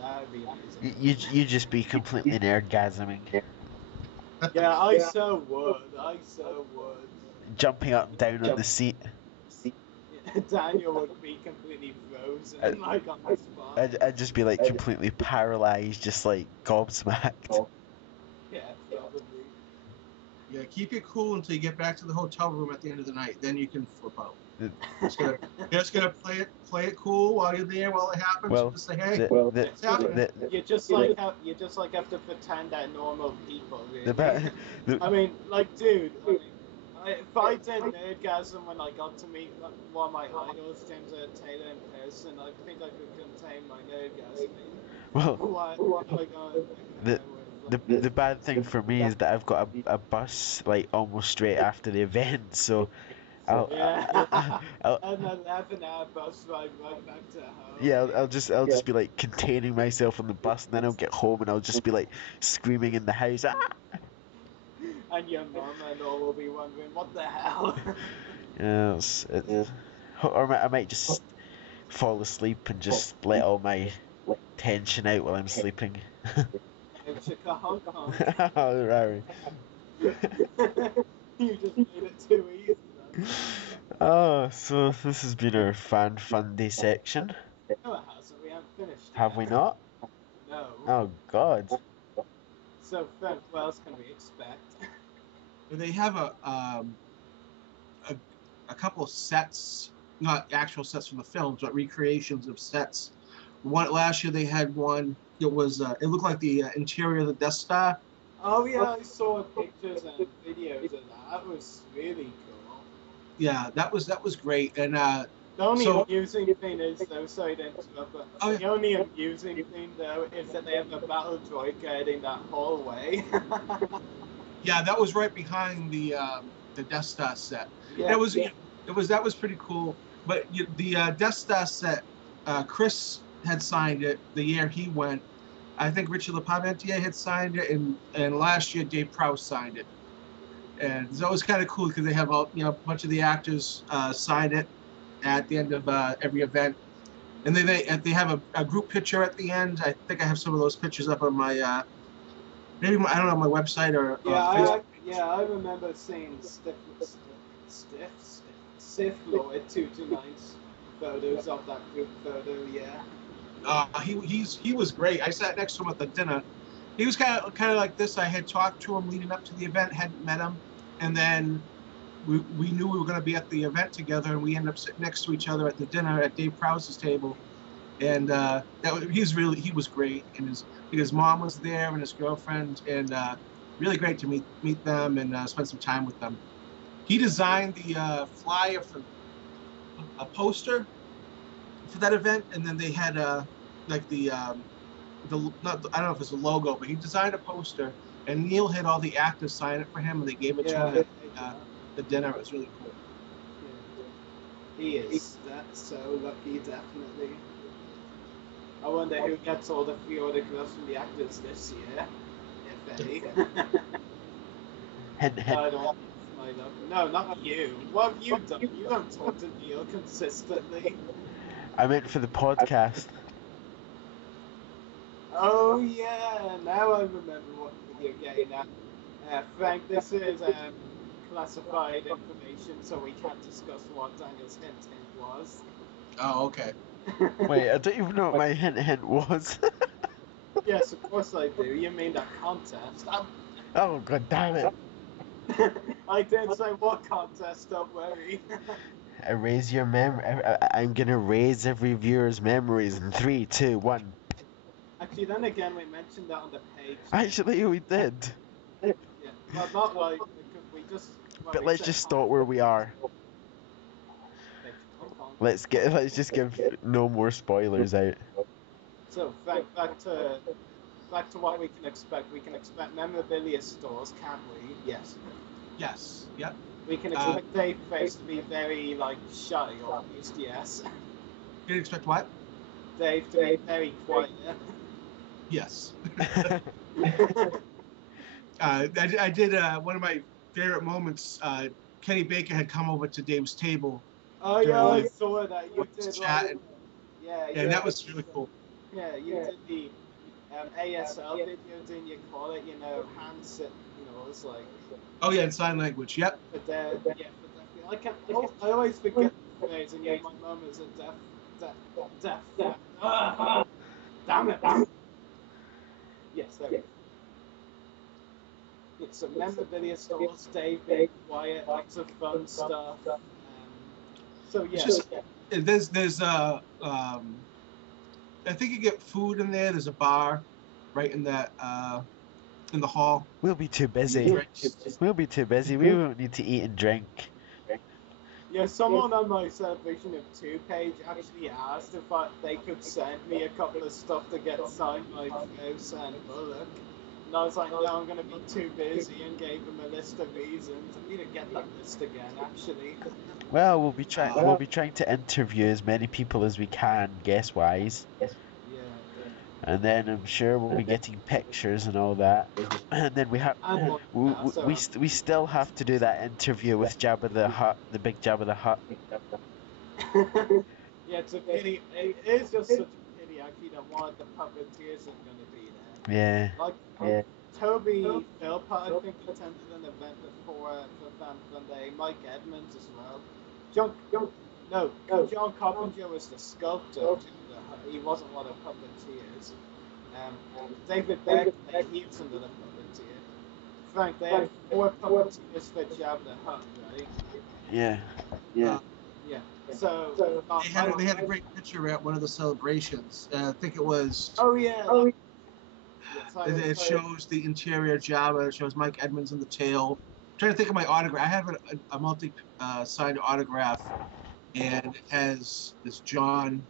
That would be amazing. You just be completely nerdgasming. Yeah, I so would. Jumping up and down on the seat. Daniel would be completely frozen, like on the spot. I'd just be like completely paralyzed, just like gobsmacked. Yeah, probably. Yeah, keep it cool until you get back to the hotel room at the end of the night. Then you can flip out. Just gonna play it cool while you're there, while it happens. Well, just say, hey, it's happening. You just like have to pretend that normal people. Really. I mean, like, dude. If I did Nerdgasm when I got to meet one of my idols, James Taylor, in person, I think I could contain my Nerdgasm. Well, the bad thing for me is that I've got a bus like almost straight after the event, so I'll an 11-hour bus ride right back to home. Yeah, I'll just be like containing myself on the bus, and then I'll get home and I'll just be like screaming in the house. Ah! And your mum and all will be wondering, what the hell? Yes, or I might just fall asleep and just let all my tension out while I'm sleeping. Oh, right. You just made it too easy. Oh, so this has been our fun day section. No, it hasn't. We haven't finished. Have we not? No. Oh God. So, Fred, what else can we expect? They have a couple of sets, not actual sets from the films, but recreations of sets. Last year they had one. It was it looked like the interior of the Death Star. Oh yeah, I saw pictures and videos of that. That was really cool. Yeah, that was great. And The only So- amusing thing is, though, sorry to interrupt, but Oh, yeah. the only amusing thing, though, is that they have a battle droid guarding that hallway. Yeah, that was right behind the Death Star set. Yeah, That was pretty cool. But the Death Star set, Chris had signed it the year he went. I think Richard LaParmentier had signed it, and last year Dave Prowse signed it. And so it was kind of cool because they have a bunch of the actors sign it at the end of every event, and then they have a group picture at the end. I think I have some of those pictures up on my I don't know, my website or Facebook. I remember seeing Sif Lloyd 229's photos of that group photo. Yeah. He was great. I sat next to him at the dinner. He was kind of like this. I had talked to him leading up to the event, hadn't met him, and then we knew we were going to be at the event together, and we ended up sitting next to each other at the dinner at Dave Prowse's table. And he was great, and his mom was there and his girlfriend, and really great to meet them and spend some time with them. He designed the flyer for a poster for that event, and then they had like I don't know if it's a logo, but he designed a poster, and Neil had all the actors sign it for him, and they gave it to him at the dinner. It was really cool. He is so lucky, definitely. I wonder who gets all the free autographs from the actors this year, if any. I don't. No, not you. What have you done? You don't talk to Neil consistently. I meant for the podcast. Oh yeah, now I remember what you're getting at. Frank, this is classified information, so we can't discuss what Daniel's hint was. Oh, okay. Wait, I don't even know what my hint was. Yes, of course I do. You mean that contest? Oh, god damn it. I did say what contest, don't worry. Erase your memory. I'm gonna raise every viewer's memories in 3, 2, 1. Actually, then again, we mentioned that on the page. Actually, we did. Yeah, well, not like, because we just... But let's just start where we are. Let's just give no more spoilers out. So, Frank, back to what we can expect. We can expect memorabilia stores, can't we? Yes. Yes. Yep. We can expect Dave Face to be very, like, shy, or at least, yes. You can expect what? Dave to be very quiet. Yes. I did one of my favorite moments. Kenny Baker had come over to Dave's table. Oh yeah, I saw that. You did chatting. Yeah, and that was really cool. Yeah, you did the ASL video, didn't you call it? You know, hands, it's like. Oh yeah, in sign language. Yep. But definitely. I always forget the phrase, and yet my mum is a deaf. Damn it. Yes, there we go. It's some memorabilia stores, Dave being quiet, lots of fun stuff. So yeah. There's I think you get food in there. There's a bar, right in that in the hall. We'll be too busy. We'll be too busy. We won't need to eat and drink. Yeah, someone on my Celebration of 2 page actually asked if they could send me a couple of stuff to get signed by Prowse and Bullock. And I was like, no, I'm going to be too busy, and gave them a list of reasons. I need to get that list again, actually. Well, we'll be trying to interview as many people as we can, guest-wise. Yeah. And then I'm sure we'll be getting pictures and all that. And then we still have to do that interview with Jabba the Hutt, the big Jabba the Hutt. Yeah, it's a pity. It is just such a pity, actually, that one of the puppeteers isn't going to be there. Yeah. Like, Toby Philpott, I think, attended an event before for Fan Fun Day. Mike Edmonds as well. John Coppinger was the sculptor. He wasn't one of the puppeteers. David Beck, he was another puppeteer. Frank, they had 4 puppeteers for Jabba the Hutt, right? Yeah. Yeah. So they had a great picture at one of the celebrations. I think it was. Oh yeah. It shows the interior Jabba. It shows Mike Edmonds in the tail. I'm trying to think of my autograph. I have a multi signed autograph and it has this John,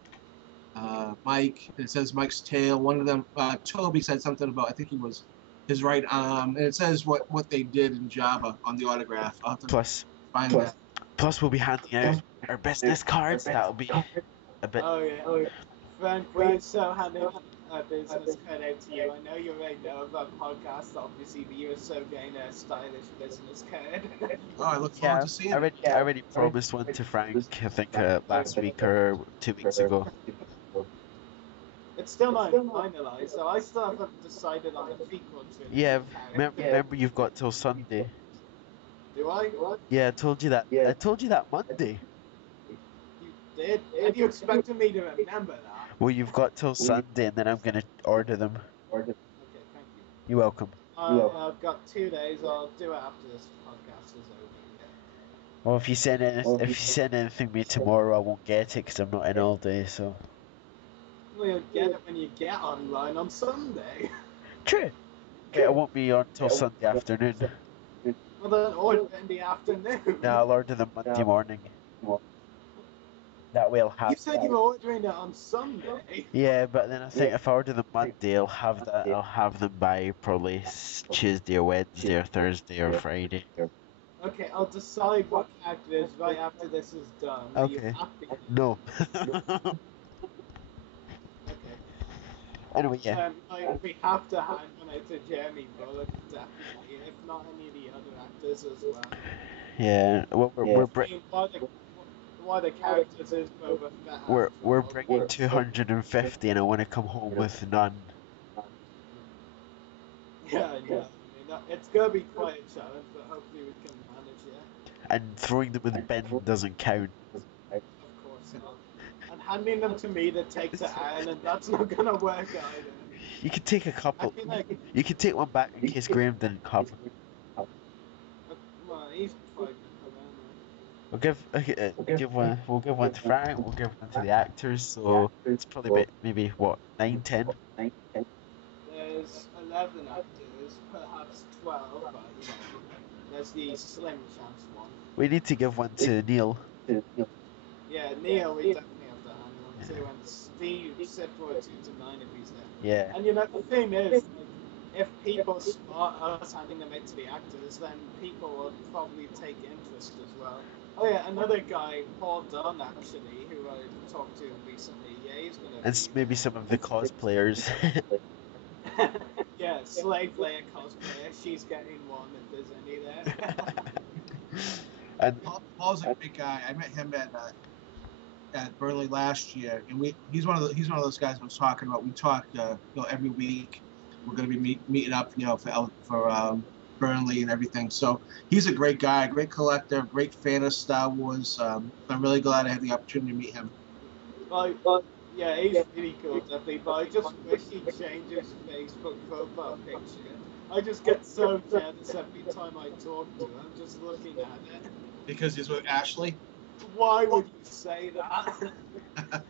Mike, and it says Mike's tail. One of them, Toby said something about, I think he was his right arm, and it says what they did in Java on the autograph. I'll have to find that. Plus, we'll be handing out our business cards. That'll be a bit. Oh yeah. Frank, we so handing a business card out to you. I know you already know about podcasts, obviously, but you're so getting a stylish business card. Oh, I look forward to seeing it. I already promised one to Frank, I think last week or 2 weeks ago. It's still not finalized, so I still haven't decided on the sequel trilogy. Yeah, remember you've got till Sunday. Do I? Yeah, I told you that. I told you that Monday. You did? And you expected me to remember that? Well, you've got till Sunday, and then I'm gonna order them. Okay, thank you. You're welcome. I've got 2 days. I'll do it after this podcast is over. Yeah. Well, if you send anything to me tomorrow, I won't get it because I'm not in all day. So. Well, you'll get it when you get online on Sunday. True. Okay, I won't be on till Sunday afternoon. Well, then order it in the afternoon. No, I'll order them Monday morning. That way I'll have. You said you were ordering it on Sunday. Yeah, but then I think if I order them Monday, I'll have them by probably Tuesday or Wednesday or Thursday or Friday. Okay, I'll decide what character is right after this is done. Okay. No. Anyway, yeah. We have to hand one out to Jeremy Bullock, definitely. If not any of the other actors as well. Yeah. Well, Why the characters is Boba Fett. We're bringing 250, and I want to come home with none. Yeah, I know. I mean, it's gonna be quite a challenge, but hopefully we can manage it. And throwing them in the bin doesn't count. Of course not. And handing them to me that takes to Ireland, that's not gonna work either. You could take a couple. You could take one back in case Graham didn't come. Well, he's fine. We'll give one to Frank. We'll give one to the actors. So it's probably maybe what 9, 10. There's 11 actors, perhaps 12, but you know, there's the slim chance one. We need to give one to Neil. Yeah, Neil, we definitely have to hand one to, and Steve said for 2 to 9 if he's there. Yeah. And you know, the thing is, if people spot us handing them out to the actors, then people will probably take interest as well. Oh yeah, another guy, Paul Dunn, actually, who I talked to recently. Yeah, he's gonna. And maybe some of the cosplayers. Yeah, Slave Leia cosplayer. She's getting one if there's any there. And Paul's a great guy. I met him at Burnley last year, and he's one of those guys I was talking about. We talk every week. We're going to be meeting up for Burnley and everything. So he's a great guy, great collector, great fan of Star Wars. I'm really glad I had the opportunity to meet him. Well, yeah, he's really cool, definitely. But I just wish he'd change his Facebook profile picture. I just get so jealous every time I talk to him, just looking at it. Because he's with Ashley? Why would you say that?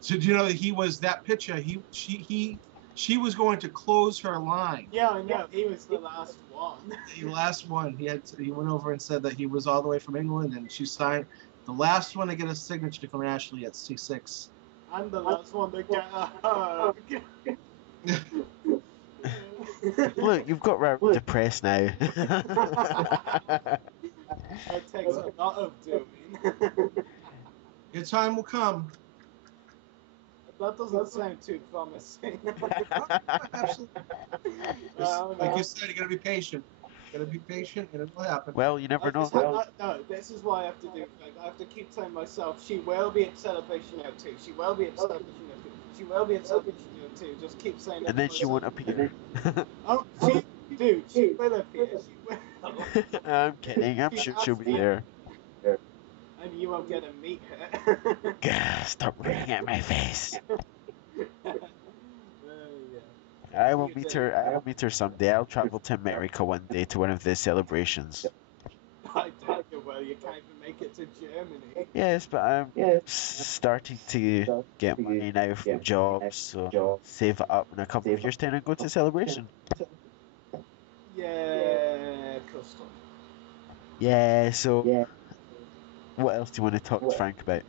So do you know that he was that picture? She was going to close her line. Yeah, I know. He was the last one. The last one. He went over and said that he was all the way from England, and she signed the last one to get a signature from Ashley at C6. I'm the last one to get a hug. look, you've got rather depressed now. It takes a lot of doing. Your time will come. That doesn't sound too promising. Absolutely. Like you said, you gotta be patient. You gotta be patient, and it will happen. Well, you never know. No, this is what I have to do. I have to keep telling myself, she will be at Celebration now too. She will be at Celebration now too. She will be at Celebration now too. Just keep saying that. And then she won't appear. Oh, she will appear. She will. I'm kidding. I'm sure she'll be there. And you won't get to meet her. Gah, stop looking at my face. I will meet her someday. I'll travel to America one day to one of the celebrations. I doubt you will. You can't even make it to Germany. Yes, but I'm starting to get money now from jobs, so save it up in a couple of years' time and go to celebration. Yeah, custom. Yeah, so what else do you want to talk to Frank about?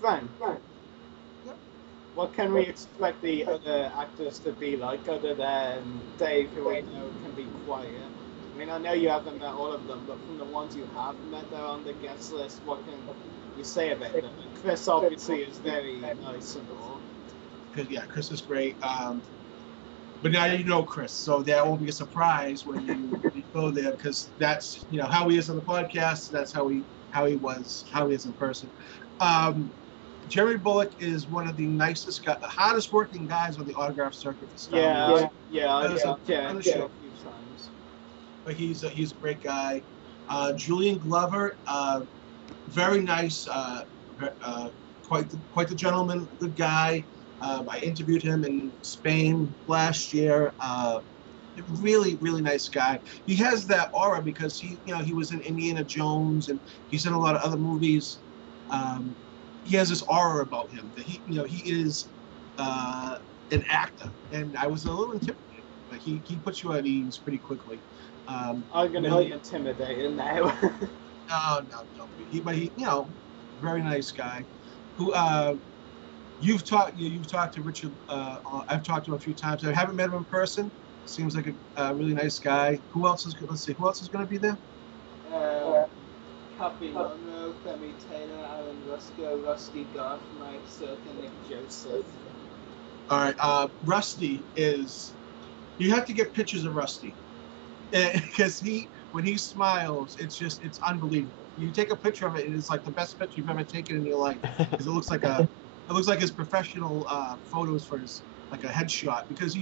Frank, what can we expect the other actors to be like, other than Dave, who we know can be quiet? I mean, I know you haven't met all of them, but from the ones you have met that are on the guest list, what can you say about them? And Chris obviously is very nice and all. Yeah, Chris is great. But now you know Chris, so that won't be a surprise when you go there, because that's how he is on the podcast. That's how he is in person. Jerry Bullock is one of the nicest guys, hardest working guys on the autograph circuit for Star Wars. I've met Jerry a few times. But he's a great guy. Julian Glover, very nice, quite the gentleman, good guy. I interviewed him in Spain last year. Really, really nice guy. He has that aura because he was in Indiana Jones and he's in a lot of other movies. He has this aura about him that he is an actor, and I was a little intimidated, but he puts you at ease pretty quickly. I'm gonna be intimidated now. No, don't be. But very nice guy. Who you've talked to Richard. I've talked to him a few times. I haven't met him in person. Seems like a really nice guy. Who else is? Let's see. Who else is going to be there? Happy Monroe, Femi Taylor, Alan Rusko, Rusty Garth, Mike Silk, and Nick Joseph. All right. Rusty is. You have to get pictures of Rusty, because when he smiles, it's unbelievable. You take a picture of it, and it's like the best picture you've ever taken in your life. Because it looks like his professional photos for his like a headshot. Because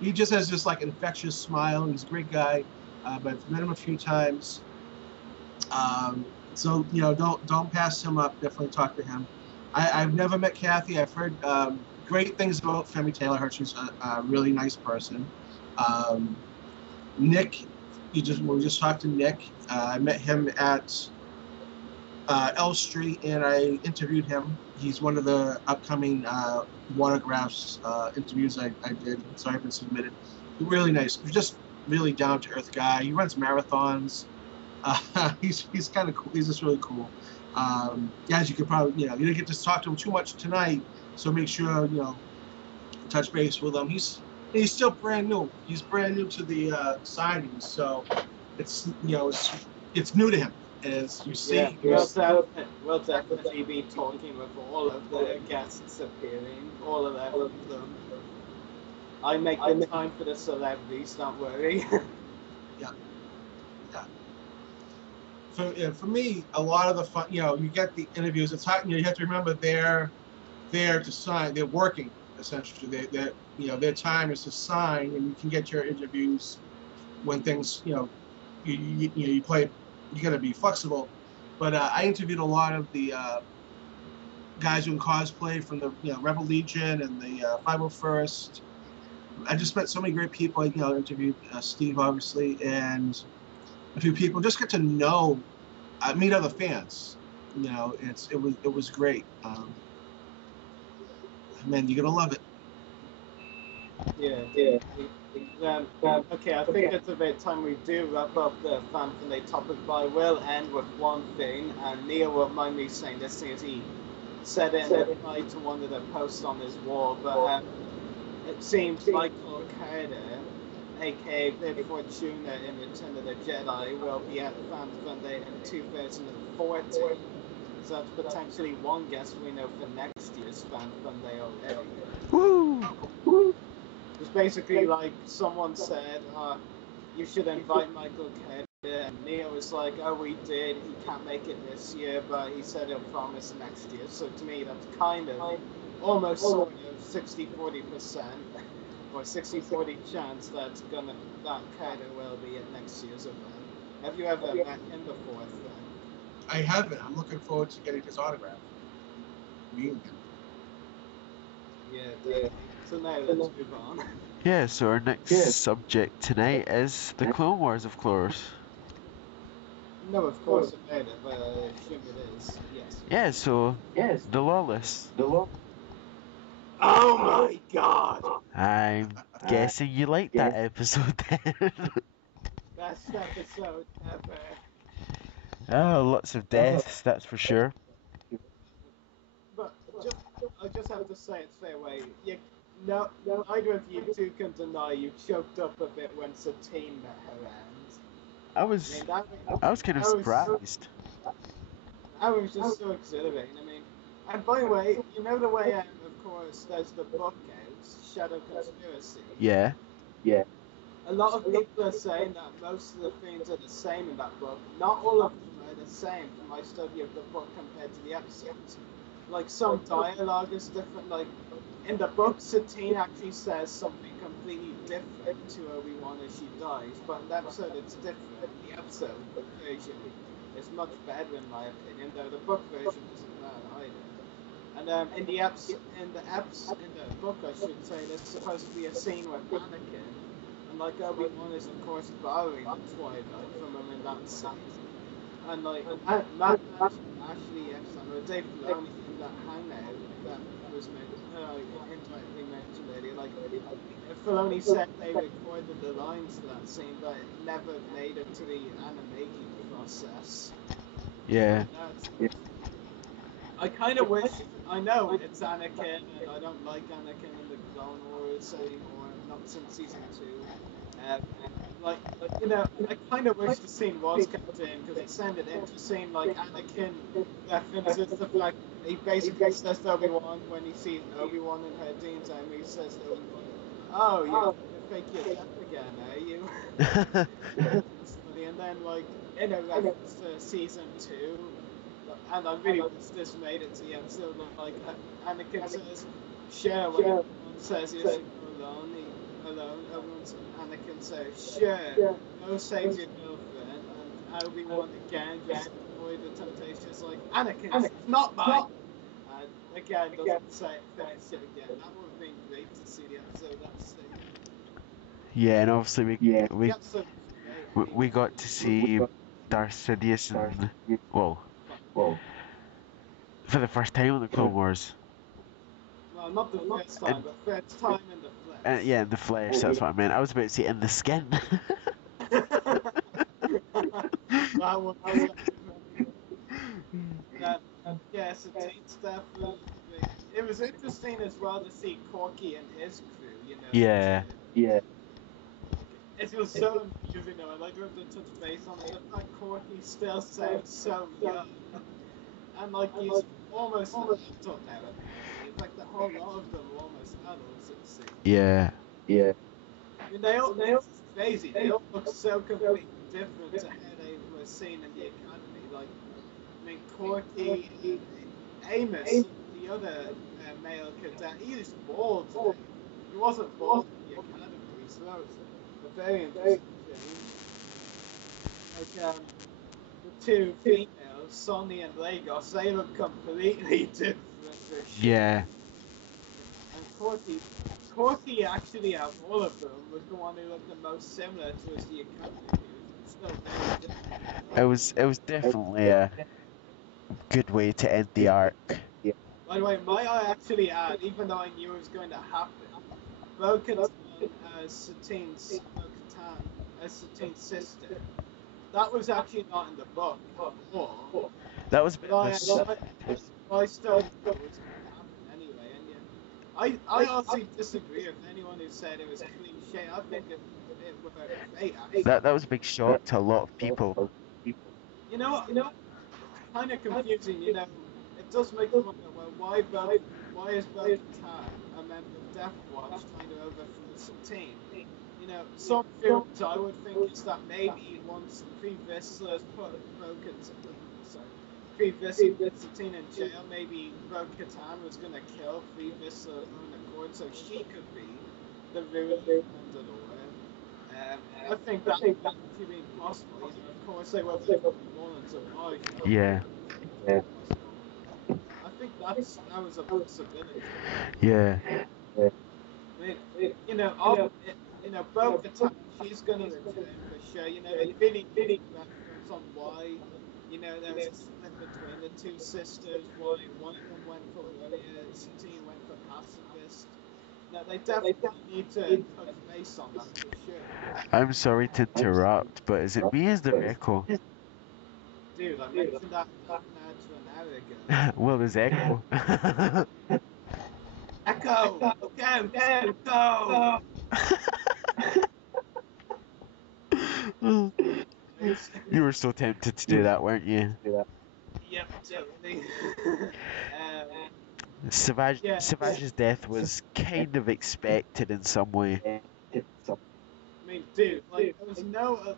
he just has this like infectious smile. He's a great guy. But I've met him a few times. So don't pass him up. Definitely talk to him. I've never met Kathy. I've heard great things about Femi Taylor. I heard she's a really nice person. Nick, we just talked to Nick. I met him at L Street, and I interviewed him. He's one of the upcoming Watergraphs interviews I did, so I've been submitted. Really nice, just really down to earth guy. He runs marathons. He's kind of cool. He's just really cool. As you could probably, you didn't get to talk to him too much tonight, so make sure touch base with him. He's still brand new. He's brand new to the signings, so it's it's new to him. As you see, we'll definitely be talking with all of the guests appearing, all of them. I make the time for the celebrities. Don't worry. Yeah. For me, a lot of the fun, you get the interviews. It's hard, you have to remember they're there to sign. They're working essentially. Their time is to sign, and you can get your interviews when things, you play. You got to be flexible. But I interviewed a lot of the guys doing cosplay from the Rebel Legion and the 501st. I just met so many great people. I interviewed Steve obviously, and a few people. Just get to know, meet other fans. It was great. Man, you're gonna love it. Yeah. Okay, I think it's about time we do wrap up the Fan Funday topic, but I will end with one thing, and Neil will mind me saying this thing as he said it in reply to one of the posts on his wall, but it seems Michael Carter, aka Bib Fortuna in Return of the Jedi, will be at Fan Funday in 2014. So that's potentially one guest we know for next year's Fan Funday already. Woo! It's basically like someone said, you should invite Michael Carter, and Neil was like, oh, we did, he can't make it this year, but he said he'll promise next year. So to me, that's kind of almost sort of 60-40%, or 60-40 chance that Carter will be at next year's event. Have you ever met him before, Frank? I haven't. I'm looking forward to getting his autograph. Meeting him. Yeah, definitely. So now let's move on. Yeah, so our next subject tonight is the Clone Wars, of course. No, of course about it, but I assume it is. Yes. Yeah, so the Lawless. Oh my God! I'm guessing you liked that episode then. Best episode ever. Oh, lots of deaths, that's for sure. But I just have to say it straight away. No, neither of you two can deny you choked up a bit when Satine met her end. I I was mean, that, I was kind of that was surprised. that was just so exhilarating. I mean, and by the way, you know the way, of course, there's the book out, Shadow Conspiracy. Yeah. A lot of people are saying that most of the things are the same in that book. Not all of them are the same from my study of the book compared to the episodes. Like some dialogue is different. Like in the book, Satine actually says something completely different to Obi-Wan as she dies, but in the episode it's different. The episode version is much better in my opinion, though the book version isn't bad either. And in the book, I should say, there's supposed to be a scene with Anakin, and like Obi-Wan is of course borrowing the Twilight from him in that scene. And like Matt Ashley Epstein or Dave Filoni in that hangout that was indirectly mentioned earlier, like Filoni said they recorded the lines to that scene, but it never made it to the animating process. Yeah. I kind of wish. I know it's Anakin, and I don't like Anakin in the Clone Wars anymore. Not since season 2. I kind of wish the scene was kept in because it sounded interesting. Like Anakin references the fact he basically says to Obi-Wan when he sees Obi-Wan in her dreams, and he says to Obi-Wan, "Oh, you're fake your death again, are you?" And then like in a reference to season 2. And I really wish this made it to the episode. Like Anakin says, "Sure," when everyone says you should go alone. Anakin says, "Sure, go save your girlfriend." And Obi-Wan again just avoid the temptation. It's like Anakin, it's not mine. And again, doesn't say finish it again. That would have been great to see the episode that stage. Yeah, and obviously The episode was great. we got to see Darth Sidious and well, for the first time in the Clone Wars. Well, not the first time, but first time in the flesh. Yeah, in the flesh. That's what I meant. I was about to say in the skin. That one. Yeah, Satine stuff was great. It was interesting as well to see Corky and his crew. Yeah. It was so amusing though. I'd like to touch base on it. The fact Corky still sounds so young, and like he's almost an adult now. In fact, the whole lot of them are almost adults. It seems. Yeah. I mean, it's crazy. They all look so completely different to how they were seen in the academy. Like, I mean, Corky, Amos, the other male cadet, he was bald. He wasn't bald in the academy, so that was a very interesting change. Like, the two females, Sonny and Lagos, they look completely different. Yeah. And Corky actually, out of all of them, was the one who looked the most similar to us, the academy. Still very different. It was definitely a good way to end the arc. By the way, might I actually add, even though I knew it was going to happen, Bo-Katan as Satine's sister. That was actually not in the book at all. That was. But I still thought it was going to happen anyway. And I honestly disagree with anyone who said it was cliche. I think it worked great. Actually. That was a big shock to a lot of people. You know, kind of confusing. It does make me wonder. Well, why is Bo-Katan a member of Death Watch trying to overthrow Satine? Some theories I would think is that maybe once Pre-Vizsla put Satine in jail, maybe Bo-Katan was going to kill Pre-Vizsla of her own accord, so she could be the ruler of Mandalore. I think that could actually be possible. Of course, they were born and survived. Yeah. I think that was a possibility. Yeah. I mean, Bo-Katan, she's going to return for sure. They really reference on why, there was a split between the two sisters, why one of them went for warrior, Satine went for pacifist. They definitely need to touch base on that for sure. I'm sorry to interrupt, but is it me as the echo? Dude, I mentioned that half an hour to an hour ago. Well, there's Echo. Echo! Go! You were so tempted to do that, weren't you? Yep, totally. Yeah. Savage's death was kind of expected in some way. I mean, dude, like, there was no,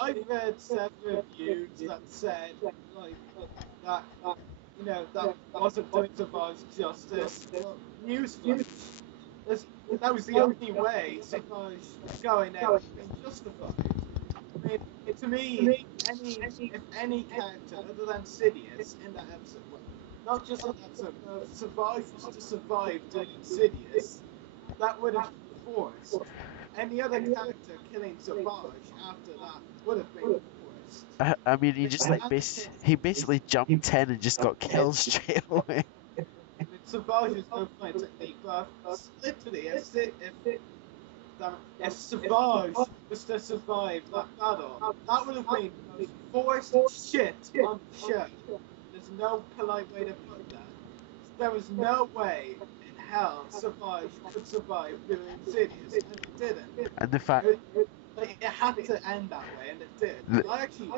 I've read several reviews that said, like, that, that wasn't doing Savage justice. Well, newsflash, that was the only way Savage was going out being justified. I mean, to me, if any character other than Sidious in that episode, well, not just in that episode, but if Savage was to survive doing Sidious, that would have been forced. Any other character killing Savage after that would have been forced. I mean, he basically jumped in and just got killed straight away. Savage is no fine technique, but literally, if Savage was to survive that battle, that would have been the most forced shit on the show. There's no polite way to put that. There was no way in hell Savage could survive doing Insidious, and it didn't. And the fact it had to end that way, and it did. I actually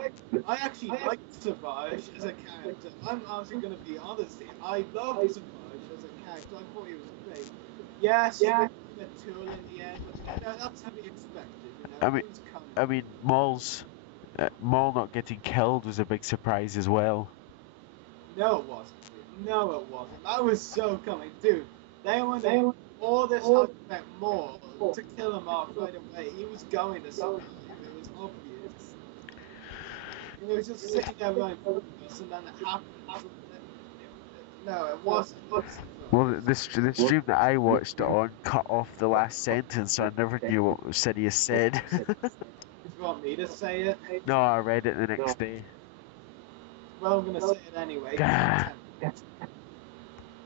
liked Savage as a character. I'm honestly going to be honest here. I loved Savage as a character. I thought he was great. Yes, he became a tool in the end, but that's to be expected. I mean, Maul not getting killed was a big surprise as well. No, it wasn't. No, it wasn't. That was so coming, dude. They went all this hype about Maul to kill him off right away. He was going to survive. It was obvious. He was just sitting there right in front of us, and then it happened. No, it wasn't. Well, the stream that I watched it on cut off the last sentence, so I never knew what Sidious said. Do you want me to say it? No, I read it the next day. Well, I'm going to say it anyway.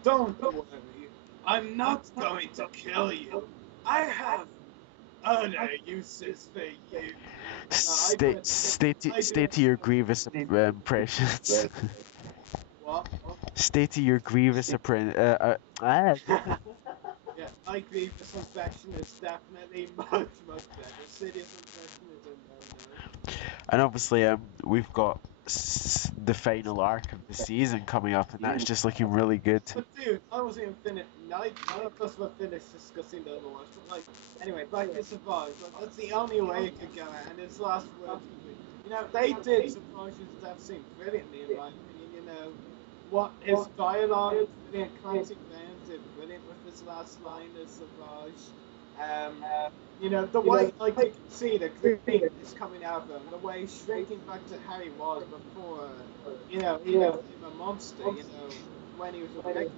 Don't worry. I'm not going to kill you. I have other uses for you. Stay to your Grievous impressions. What? Stay to your Grievous apprentice. Yeah, my Grievous impression is definitely much better. Sidious impression is a no-no. And obviously, we've got the final arc of the season coming up, and that's just looking really good. But dude, I wasn't even finished. None of us were finished discussing the other ones. But anyway, back to Savage. That's the only way it could go out. And his last words, they did Savage's death scene brilliantly, in my opinion. What his dialogue is brilliant. Clancy Brown did brilliant with his last line as Savage. The way, you can see the green is coming out of him, the way he's shrinking back to how he was before, he became a monster, when he was a regular.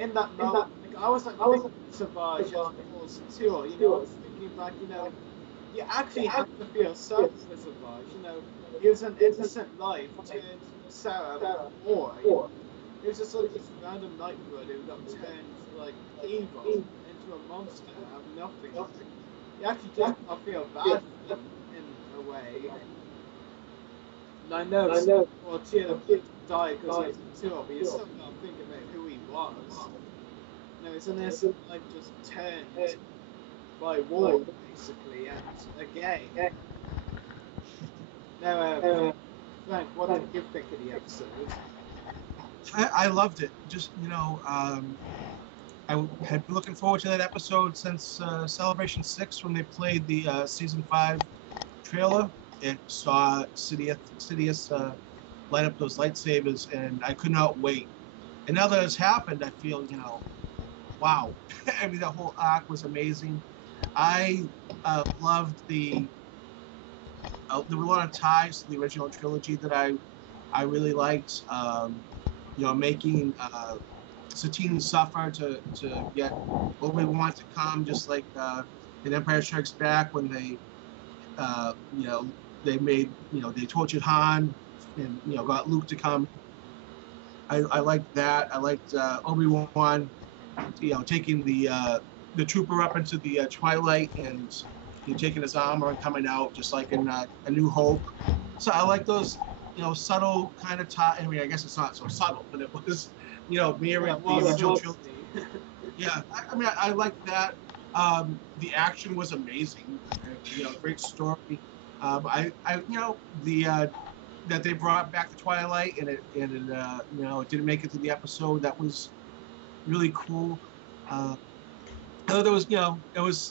In that moment, I was like thinking Savage as Paul's tool, I was thinking back, you actually have to feel sorry for Savage, he was an innocent life turned sour war, he was just like this random nightbird who got turned, evil into a monster out of nothing. You actually just not feel bad for him in a way. And I know well, Cheetah died because he was a tool, but you still can't think about who he was. It's an innocent life just turned by war, basically, and again. Now, Frank, what did you think of the episode? I loved it. Just, I had been looking forward to that episode since Celebration 6 when they played the Season 5 trailer. It saw Sidious light up those lightsabers, and I could not wait. And now that it's happened, I feel, wow. I mean, the whole arc was amazing. I loved there were a lot of ties to the original trilogy that I really liked. Making Satine suffer to get what we want to come, just like in Empire Strikes Back when they made, they tortured Han and, got Luke to come. I liked that. I liked Obi-Wan, taking the trooper up into the twilight and, taking his armor and coming out, just like in A New Hope. So I like those, subtle kind of I mean, I guess it's not so subtle, but it was, mirrored the original trilogy. Yeah, I mean, I like that. The action was amazing. Great story. That they brought back the Twilight and it didn't make it to the episode. That was really cool. Although there was,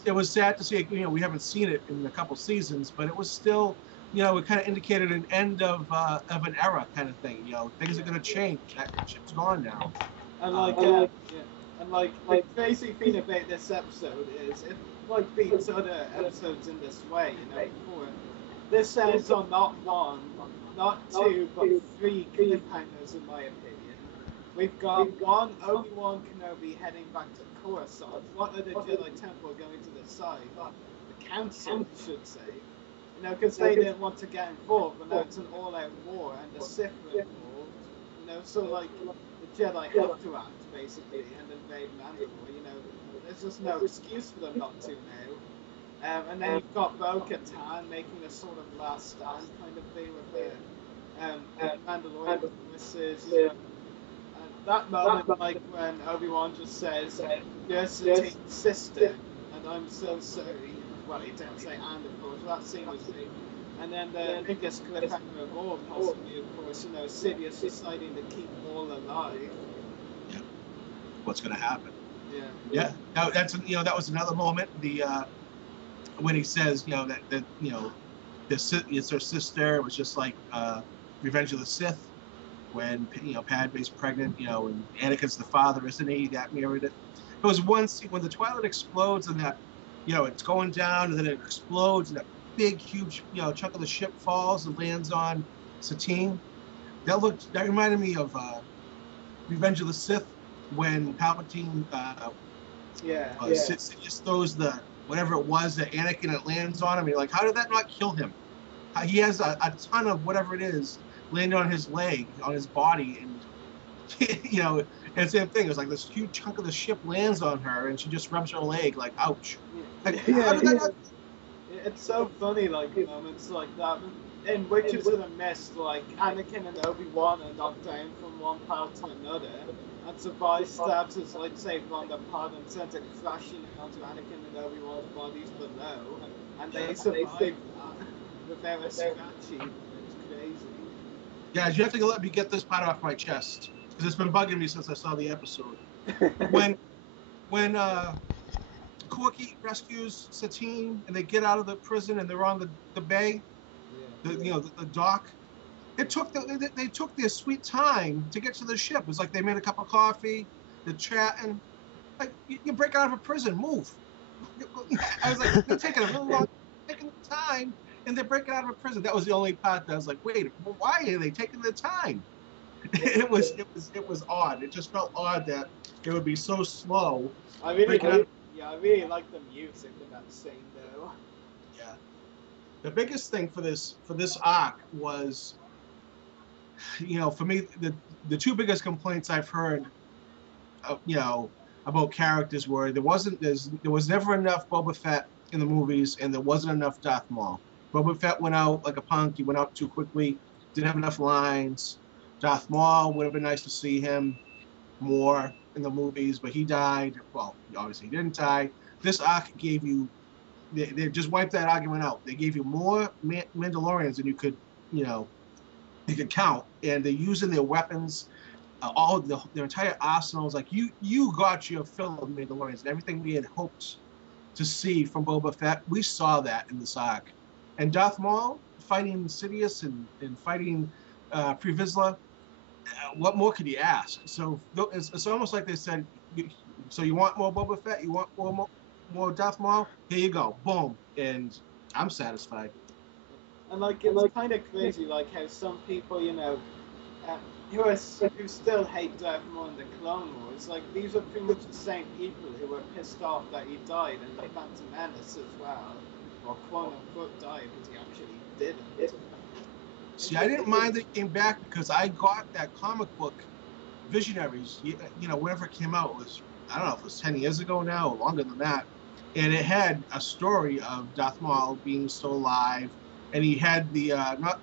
it was sad to see, we haven't seen it in a couple seasons, but it was still, it kind of indicated an end of an era kind of thing. Things are going to change. That ship's gone now. And like the crazy thing about this episode is it like beats other episodes in this way. This ends on not one, not two, but three cliffhangers in my opinion. We've got one Obi-Wan Kenobi heading back to Coruscant. What are the Jedi Temple going to decide? The Council, I should say. Because they didn't want to get involved, but now it's an all-out war, and the Sith are involved. So like the Jedi have to act basically and invade Mandalore. There's just no excuse for them not to now. And then you've got Bo-Katan making a sort of last stand kind of thing with the Mandalorian forces. That moment, like when Obi-Wan just says, "You're Satine's sister," and I'm so sorry. Well, he didn't say "and," of course. That scene was big. And then the biggest cliffhanger of all, possibly, of course, Sidious deciding to keep Maul alive. Yeah. What's going to happen? Yeah. Yeah. Now that's that was another moment. The when he says that it's her sister. It was just like Revenge of the Sith. When Padme's pregnant, and Anakin's the father, isn't he? That mirrored it. There was one scene when the Twilight explodes and that, it's going down and then it explodes and that big, huge, chunk of the ship falls and lands on Satine. That reminded me of Revenge of the Sith when Palpatine, Sidious throws the whatever it was that Anakin it lands on him. You're like, how did that not kill him? He has a ton of whatever it is landed on his leg, on his body, and and same thing. It was like this huge chunk of the ship lands on her, and she just rubs her leg, like, ouch. Like, It's so funny, like moments like that. In Witches of the Mist, like Anakin and Obi-Wan are knocked down from one part to another, and Sabine stabs his lightsaber on the pad and sends it crashing onto Anakin and Obi-Wan's bodies below, and they survive that without a scratchy. It's crazy. Guys, you have to let me get this part off my chest because it's been bugging me since I saw the episode. when Corky rescues Satine and they get out of the prison and they're on the bay, the dock. They took their sweet time to get to the ship. It's like they made a cup of coffee, they're chatting. Like you break out of a prison, move. I was like, they're taking a little long, taking the time. And they're breaking out of a prison. That was the only part that I was like, wait, why are they taking their time? It was odd. It just felt odd that it would be so slow. I really like the music in that scene though. Yeah. The biggest thing for this arc was, for me, the two biggest complaints I've heard, about characters were there was never enough Boba Fett in the movies, and there wasn't enough Darth Maul. Boba Fett went out like a punk. He went out too quickly. Didn't have enough lines. Darth Maul would have been nice to see him more in the movies, but he died. Well, obviously he didn't die. This arc gave you, they just wiped that argument out. They gave you more Mandalorians than you could count, and they're using their weapons, all their entire arsenals. Like you got your fill of Mandalorians, and everything we had hoped to see from Boba Fett, we saw that in this arc. And Darth Maul fighting Sidious and fighting Pre Vizsla, what more could you ask? So it's almost like they said, so you want more Boba Fett? You want more Darth Maul? Here you go, boom, and I'm satisfied. And like it's kind of crazy, like how some people, who still hate Darth Maul in the Clone Wars, like these are pretty much the same people who were pissed off that he died in the Phantom Menace as well. Or quote unquote died because he actually didn't. See, I didn't mind that he came back because I got that comic book, Visionaries, whenever it came out. It was, I don't know if it was 10 years ago now or longer than that. and it had a story of Darth Maul being still alive, and he had the not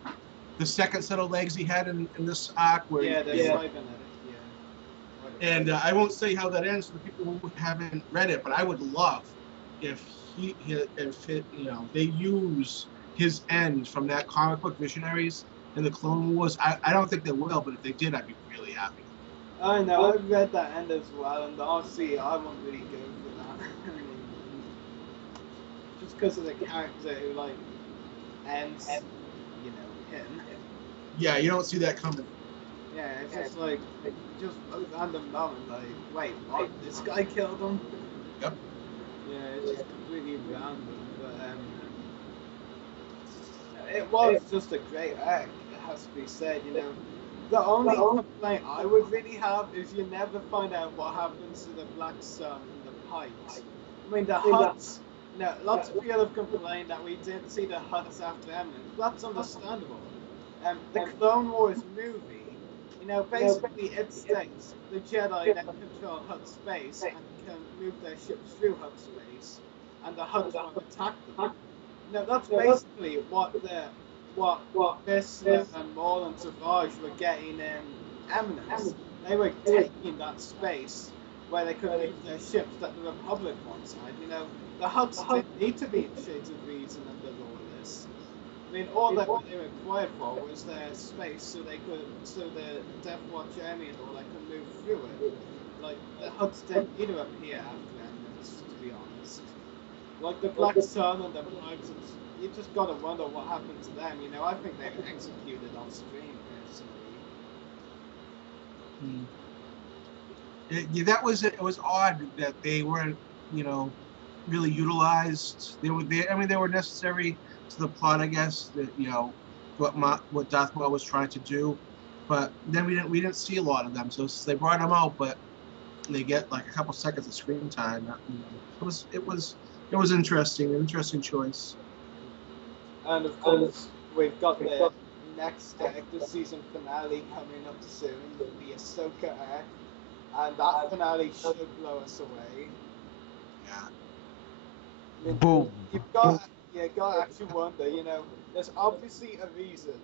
the second set of legs he had in this arc where they're cybernetic. And I won't say how that ends for the people who haven't read it, but I would love if they use his end from that comic book Visionaries in the Clone Wars. I don't think they will, but if they did, I'd be really happy. I know, I've read that end as well, and honestly, I won't really go for that. Just because of the character who, like, ends, him. Yeah, you don't see that coming. Yeah, it's just like, just a random moment, like, wait, what? This guy killed him? Yep. Yeah, it's just completely random, but, it was just a great act, it has to be said, The only complaint I would really have is you never find out what happens to the Black Sun and the Pikes. I mean, the Hutts, lots of people have complained that we didn't see the Hutts after Eminence. That's understandable. The Clone Wars movie, basically it states the Jedi then control Hutt space and can move their ships through Hutt space, and the Hutts won't attack them. That's basically what Whistler and Maul and Savage were getting in Eminence. They were taking that space where they could move their ships that the Republic once had. The Hutts didn't need to be in Shades of Reason under all this. I mean, all that they were required for was their space, so the Death Watch Army and all that could move through it. Like, the Hutts didn't need to appear after Eminence, to be honest. Like the Black Sun and the Pikes, you just gotta wonder what happened to them. I think they were executed on screen, personally. That was it. Was odd that they weren't, really utilized. They were necessary to the plot, I guess. That what Darth Maul was trying to do, but then we didn't see a lot of them. So they brought them out, but they get like a couple seconds of screen time. It was interesting, an interesting choice. And of course, we've got the next the season finale coming up soon, the Ahsoka arc, and that finale should blow us away. Yeah. Boom. You've got to actually wonder, there's obviously a reason.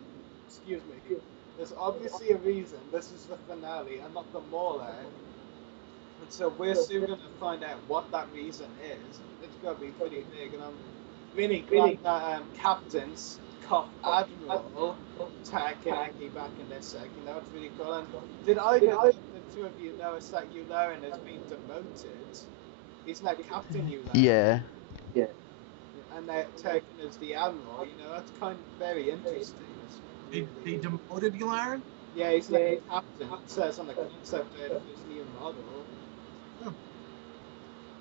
Excuse me. There's obviously a reason this is the finale and not the Maul arc. And so we're soon going to find out what that reason is. It's going to be pretty big, and I'm really glad that Captain's Admiral tagging back in this sec. It's really cool. And did either of the two of you notice that Yularen has been demoted? He's now Captain Yularen. Yeah. And they're taken as the Admiral. That's kind of very interesting. They demoted Yularen? Yeah, he's like a captain. It says on the concept of his new model. Oh.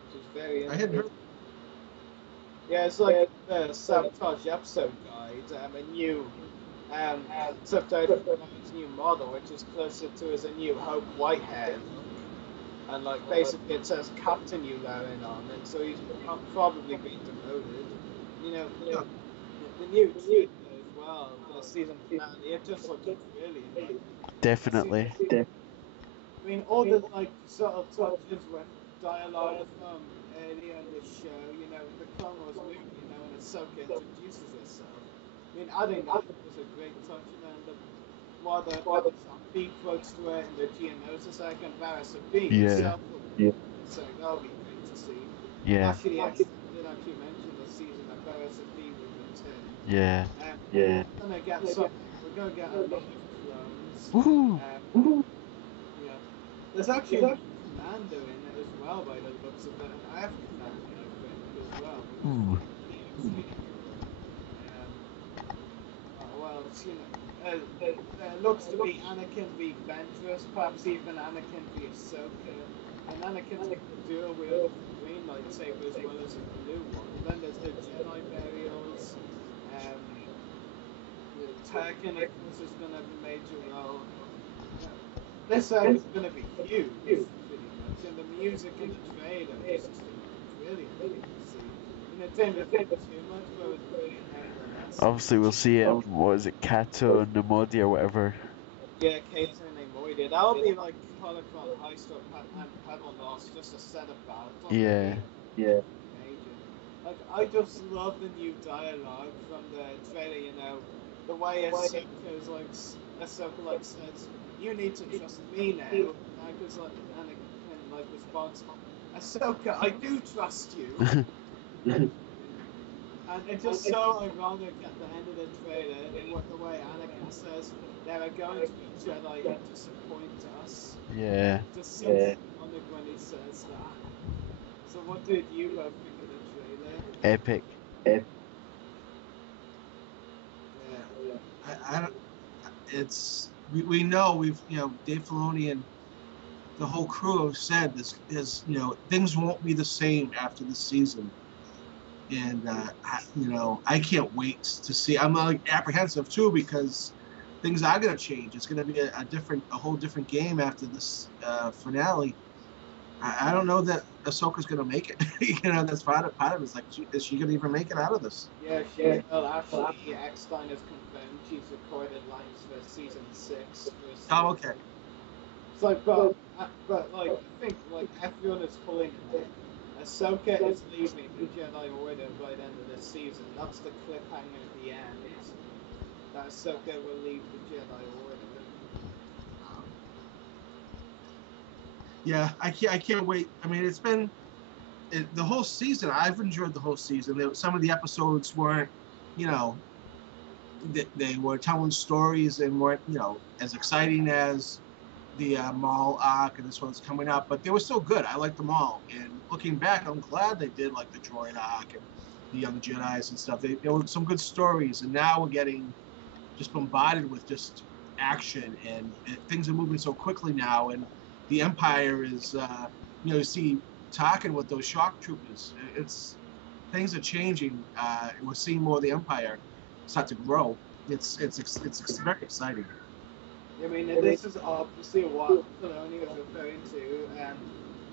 Which is very interesting. I hadn't heard. Yeah, it's like the Sabotage episode guide, a new Sabotage his new model, which is closer to his A New Hope Whitehead look. And like basically it says Captain Yularen on it, so he's probably been demoted. The new trailer as well for the season finale, it just looks brilliant. Definitely. I mean, all the like subtle touches with dialogue from earlier in the show, the Clone Wars movie, when Ahsoka introduces herself. I mean, adding that was a great touch, and the B quotes to her in the Geonosis arc and Varys Sabine himself. So that'll be great to see. Yeah. Actually, I did actually mention this season that Varys Sabine would return. Yeah. We're gonna get a lot of clones. Woohoo! Yeah. There's actually a Commando in it as well, by the looks of it. I have Commando, I think, as well. Ooh. Well, it looks to be Anakin v Ventress, perhaps even Anakin v Ahsoka. And Anakin's got the dual wield green lightsaber as well as a blue one. Then there's the Jedi burials. Tarkin, of course, is going to have a major role. This arc is going to be huge, pretty much. And the music in the trailer is just brilliant. It didn't affect too much, but it was brilliant. Obviously, we'll see it. What is it, Kato and Namodi or whatever? Yeah, Kato and Namodi. That'll be like Holocron, High Stop, and Pedal Loss, just a set of battles. Yeah. Major. Like, I just love the new dialogue from the trailer, you know, the way Ahsoka's like says, "You need to trust me now," because like Anakin like responds, "Ahsoka, I do trust you." And it's just so ironic at the end of the trailer, in what the way Anakin says, "There are going to be Jedi who disappoint us." Yeah. Just so ironic when he says that. So what did you both think of the trailer? Epic. Yeah. I don't. It's we know Dave Filoni and the whole crew have said this is things won't be the same after this season, and I can't wait to see. I'm apprehensive too because things are gonna change. It's gonna be a whole different game after this finale. I don't know that Ahsoka's gonna make it. That's part of it. It's like, is she gonna even make it out of this? Yeah, well, actually, Eckstein has confirmed she's recorded lines for season 6. Oh, okay. It's like, but like, I think like everyone is pulling it. Ahsoka is leaving the Jedi Order by the end of this season. That's the cliffhanger at the end. That Ahsoka will leave the Jedi Order. Yeah, I can't wait. I mean, it's been the whole season. I've enjoyed the whole season. Some of the episodes weren't, they were telling stories and weren't, as exciting as the Maul arc and this one's coming up, but they were still good. I liked them all. And looking back, I'm glad they did like the droid arc and the young Jedis and stuff. There were some good stories, and now we're getting just bombarded with just action and things are moving so quickly now, and the Empire is, you see talking with those shock troopers. Things are changing, and we're seeing more of the Empire start to grow. It's very exciting. I mean, this is obviously what Filoni was referring to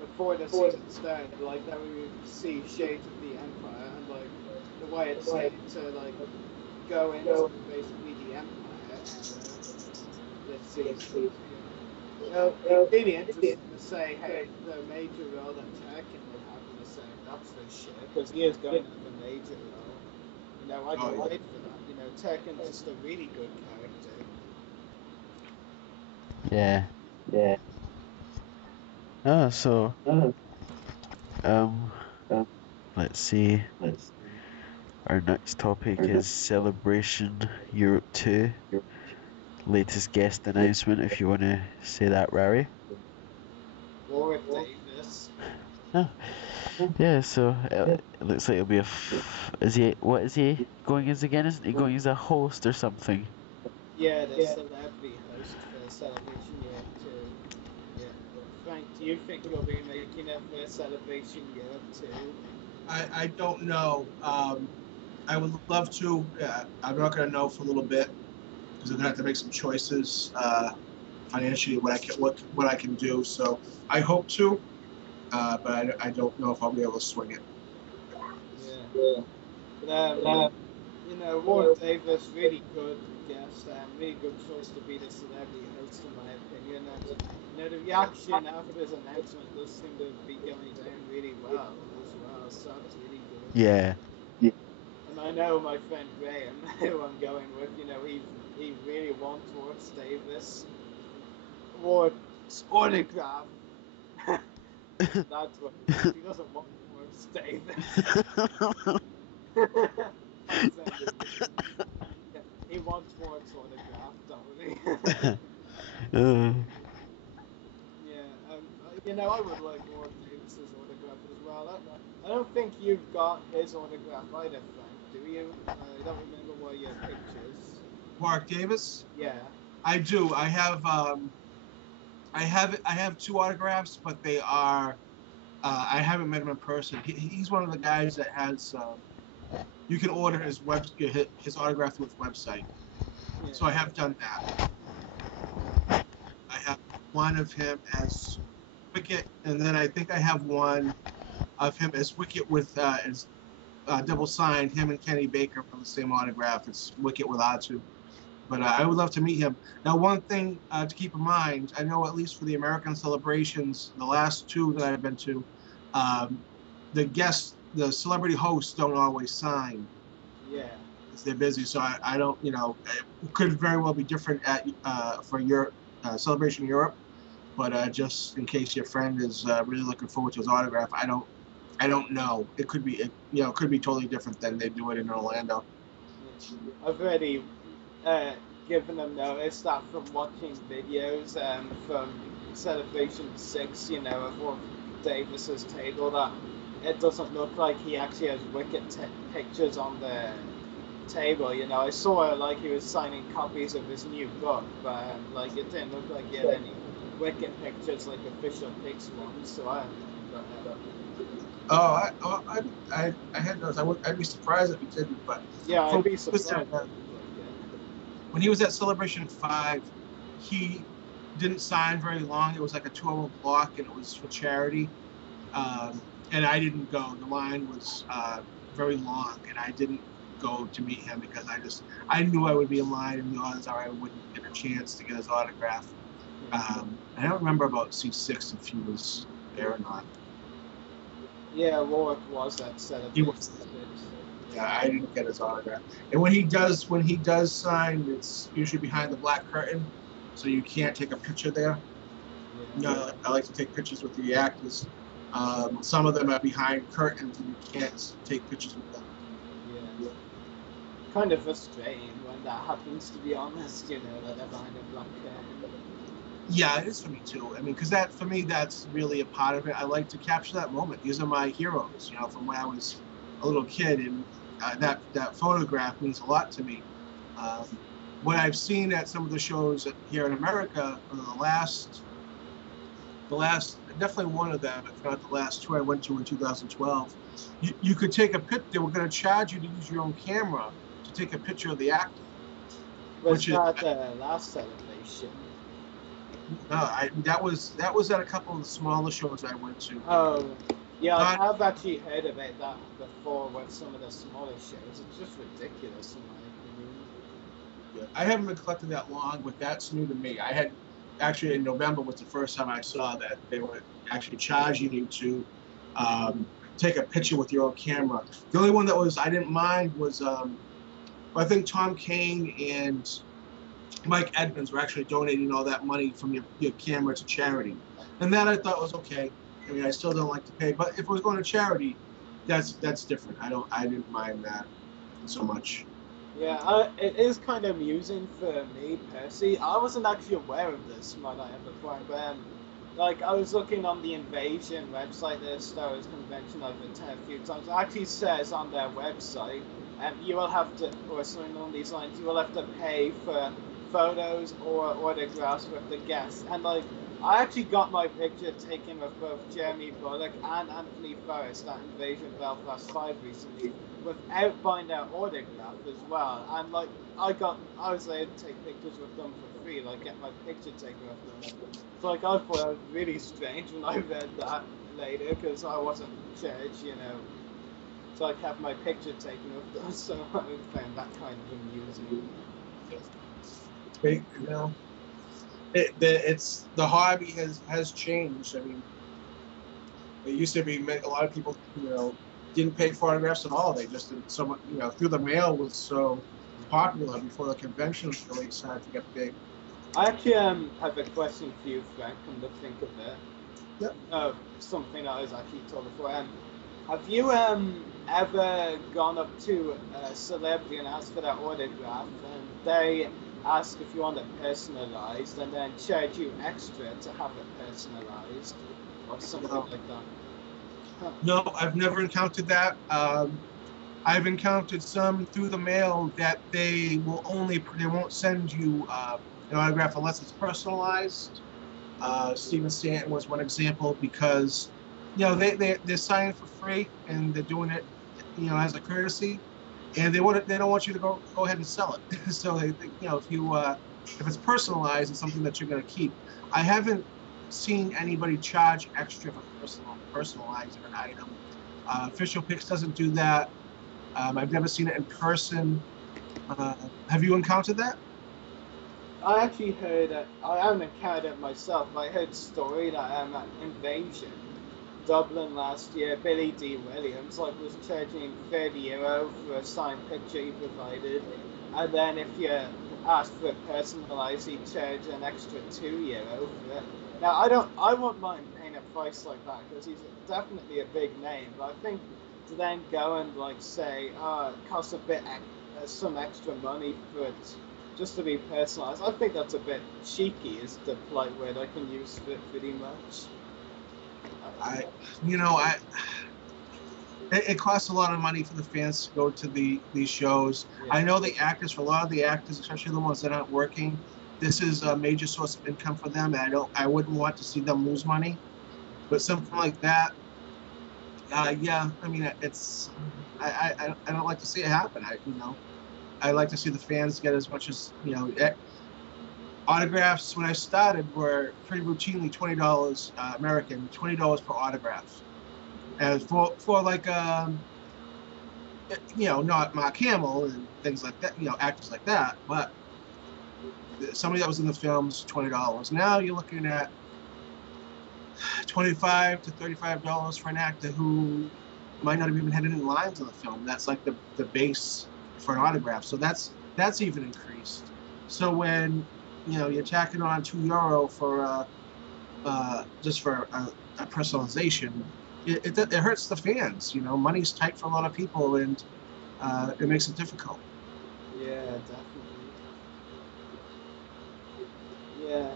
before the season started, like that we would see shades of the Empire, and like the way it's said to like go into basically the Empire. Let's see. It's really interesting to say, hey, the major role that Tarkin will have in the series, that's for sure, because he is going to have a major role. I can't wait for that. Tarkin's just a really good character. Yeah. So let's see. Our next topic is Celebration Europe 2. Latest guest announcement, if you want to say that, Rary. Warwick Davis. Yeah, so it looks like it'll be what is he going as again? Isn't he going as a host or something? Yeah, the celebrity host for Celebration Europe 2. Yeah. Frank, do you think he'll be making it for Celebration Europe 2? I don't know. I would love to. I'm not going to know for a little bit because I'm going to have to make some choices financially what I can do. So I hope to, but I don't know if I'll be able to swing it. Yeah. But Warwick Davis, really good guest, really good choice to be the celebrity host in my opinion. And the reaction after his announcement does seem to be going down really well as well. So that's really good. Yeah. And I know my friend Graham, who I'm going with, he really wants Warwick Davis. Warwick's autograph. That's what he doesn't want Warwick Davis. He wants Warwick's autograph, don't he? Yeah, I would like Warwick Davis's autograph as well. I don't think you've got his autograph either, Frank, do you? I don't remember what your pictures. Warwick Davis? Yeah. I do. I have 2 autographs, but they are. I haven't met him in person. He's one of the guys that has. You can order his autograph through his website. Yeah. So I have done that. I have one of him as Wicket, and then I think I have one of him as Wicket with as double signed, him and Kenny Baker for the same autograph. It's Wicket with R2. But I would love to meet him. Now, one thing to keep in mind, I know at least for the American celebrations, the last 2 that I've been to, the guest the celebrity hosts don't always sign. Yeah. Because they're busy, so I don't, it could very well be different at for your Celebration Europe, but just in case your friend is really looking forward to his autograph, I don't know. It could be, it could be totally different than they do it in Orlando. I've already given them notice that from watching videos from Celebration 6, of Davis's table, that it doesn't look like he actually has Wicket pictures on the table. I saw like he was signing copies of his new book, but like it didn't look like he had any Wicket pictures, like official Pigs ones. So I had those. I'd be surprised if he didn't, but yeah, I'd be surprised. When he was at Celebration 5, he didn't sign very long. It was like a 2-hour block, and it was for charity. And I didn't go. The line was very long, and I didn't go to meet him because I knew I would be in line, and the odds are I wouldn't get a chance to get his autograph. I don't remember about C6 if he was there or not. Yeah, Warwick was at Celebration. He was. Yeah, I didn't get his autograph. And when he does sign, it's usually behind the black curtain, so you can't take a picture there. Yeah. I like to take pictures with the actors. Some of them are behind curtains, and you can't take pictures with them. Yeah. Kind of frustrating when that happens, to be honest. That they're behind a black curtain. Yeah, it is for me too. I mean, because for me, that's really a part of it. I like to capture that moment. These are my heroes, from when I was a little kid, and that photograph means a lot to me. What I've seen at some of the shows here in America, the last, definitely one of them, if not the last two I went to in 2012, you could take a picture. They were going to charge you to use your own camera to take a picture of the actor. Was that the last Celebration? No, that was at a couple of the smaller shows I went to. Oh, yeah, I have actually heard about that before with some of the smaller shows. It's just ridiculous in my opinion. Yeah, I haven't been collecting that long, but that's new to me. I had actually in November was the first time I saw that they were actually charging you to take a picture with your own camera. The only one that I didn't mind was I think Tom Kane and Mike Edmonds were actually donating all that money from your camera to charity, and that I thought was okay. I mean, I still don't like to pay, but if it was going to charity, that's different. I didn't mind that so much. Yeah, it is kind of amusing for me personally. I wasn't actually aware of this Mud I ever before, but like I was looking on the Invasion website, the Star Wars convention I've attended a few times. It actually says on their website, you will have to, or something along these lines, you will have to pay for photos or autographs with the guests. And like, I actually got my picture taken with both Jeremy Bullock and Anthony Forrest at Invasion Belfast 5 recently, without buying their autograph as well. And like, I was able to take pictures with them for free, like get my picture taken with them. So like, I thought that was really strange when I read that later, because I wasn't church, so I have my picture taken with them. So I found that kind of amusing. It's the hobby has changed. I mean, it used to be a lot of people didn't pay for autographs at all. They just did so much, through the mail was so popular before the conventions really started to get big. I actually have a question for you, Frank, come to think of it. Yep. Something I was actually told before. Have you ever gone up to a celebrity and asked for their autograph, and they ask if you want it personalized, and then charge you extra to have it personalized, or something like that? Huh. No, I've never encountered that. I've encountered some through the mail that they won't send you an autograph unless it's personalized. Steven Stanton was one example because they're signing for free and they're doing it as a courtesy, and they don't want you to go ahead and sell it. So if it's personalized, it's something that you're going to keep. I haven't seen anybody charge extra for personalizing an item. Official Picks doesn't do that. I've never seen it in person. Have you encountered that? I actually heard I haven't encountered it myself, but I heard a story that at Invasion, Dublin last year, Billy D. Williams like was charging €30 for a signed picture he provided, and then if you asked for it personalised, he'd charge an extra €2 for it. Now I won't mind paying a price like that because he's definitely a big name, but I think to then go and like say, it costs a bit, some extra money for it just to be personalised, I think that's a bit cheeky. Is the polite word I can use for it pretty much. It costs a lot of money for the fans to go to these shows. Yeah. I know the actors, for a lot of the actors, especially the ones that aren't working, this is a major source of income for them, and I wouldn't want to see them lose money. But something like that, yeah, I mean, it's I don't like to see it happen. I like to see the fans get as much as autographs. When I started, were pretty routinely $20 American, $20 per autograph. As for like not Mark Hamill and things like that, actors like that, but somebody that was in the film's $20. Now you're looking at $25 to $35 for an actor who might not have even had any lines in the film. That's like the base for an autograph. So that's even increased. So when you're tacking on €2 for just for a personalization, it hurts the fans. Money's tight for a lot of people, and it makes it difficult. Yeah, definitely. Yeah,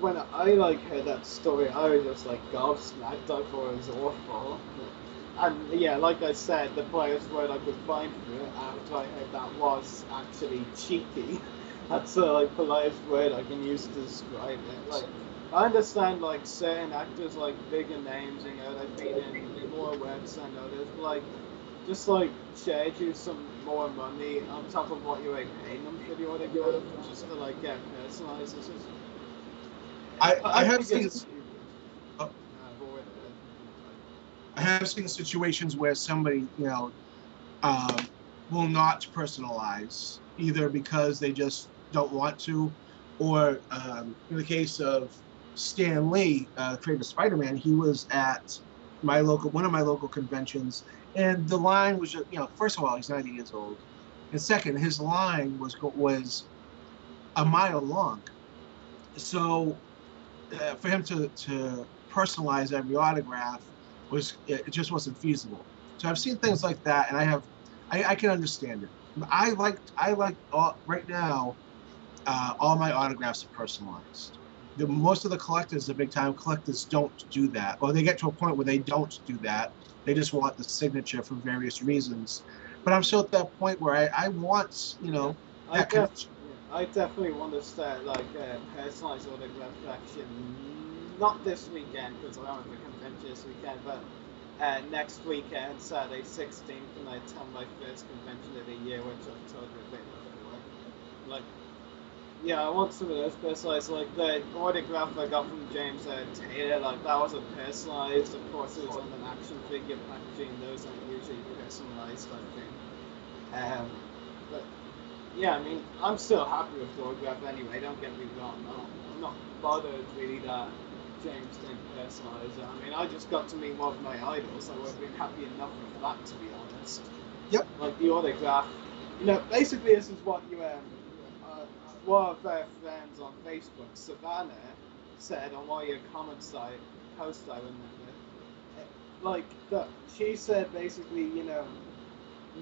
when I heard that story, I was just gobsmacked. I thought it was awful. And yeah, like I said, the politest word I could find for it after I heard that was actually cheeky. That's the politest word I can use to describe it. I understand certain actors bigger names, they've been in more works than others, but just charge you some more money on top of what you're paying them for the autograph just to get personalized. It's just I have seen situations where somebody will not personalize, either because they just don't want to, or in the case of Stan Lee, creator of Spider-Man, he was at one of my local conventions, and the line was just, first of all, he's 90 years old, and second, his line was a mile long. So for him to personalize every autograph it just wasn't feasible. So I've seen things like that, and I can understand it. I like right now, all my autographs are personalized. Most of the collectors, the big time collectors, don't do that, or they get to a point where they don't do that. They just want the signature for various reasons. But I'm still at that point where I want, that connection. I definitely want to start personalized autograph collection. Not this weekend because I don't have a convention this weekend, but next weekend, Saturday 16th, and I attend my first convention of the year, which I've told you a bit before. Yeah, I want some of those personalized. The autograph I got from James Taylor, that wasn't personalized. Of course, it was on an action figure packaging. Those aren't usually personalized, I think. But yeah, I mean, I'm still happy with the autograph anyway. Don't get me wrong. I'm not bothered really that James didn't personalize it. I mean, I just got to meet one of my idols. I would have been happy enough with that, to be honest. Yep. The autograph. Basically, this is what one of their friends on Facebook, Savannah, said on one of your posts I remember. She said basically,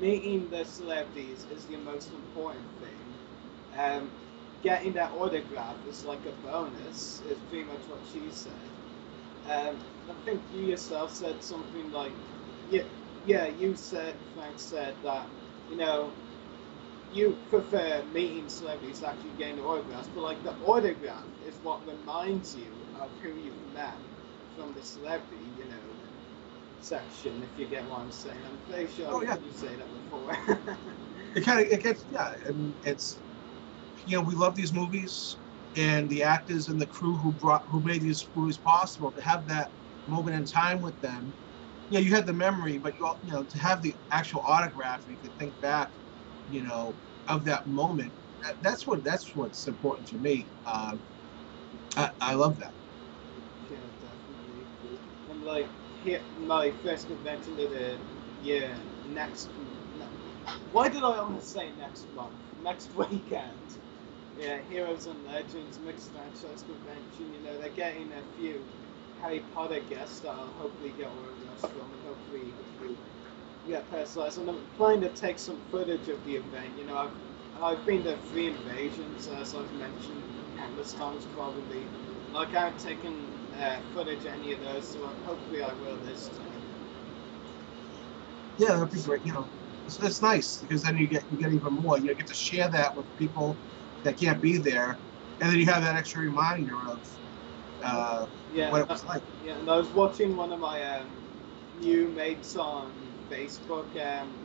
meeting the celebrities is the most important thing. Getting that autograph is a bonus, is pretty much what she said. I think you yourself said something Frank said that, you prefer meeting celebrities to actually getting the autographs, but the autograph is what reminds you of who you've met from the celebrity, section, if you get what I'm saying. I'm very sure you say that before. It gets, and it's, we love these movies, and the actors and the crew who made these movies possible, to have that moment in time with them. You had the memory, but to have the actual autograph, you could think back, of that moment. That's what's important to me. I love that. Yeah, definitely. And like hit my first convention of the year next. Why did I almost say next month? Next weekend. Yeah, Heroes and Legends mixed franchise convention. You know, they're getting a few Harry Potter guests that I'll hopefully get autographs from, and hopefully get personalized. And I'm planning to take some footage of the event. You know, I've been to 3 invasions, as I've mentioned countless times probably. Like I haven't taken footage of any of those, so hopefully I will this time. Yeah, that'd be great. You know, it's nice because then you get even more. You get to share that with people that can't be there, and then you have that extra reminder of what it was like. Yeah, and I was watching one of my new mates on Facebook,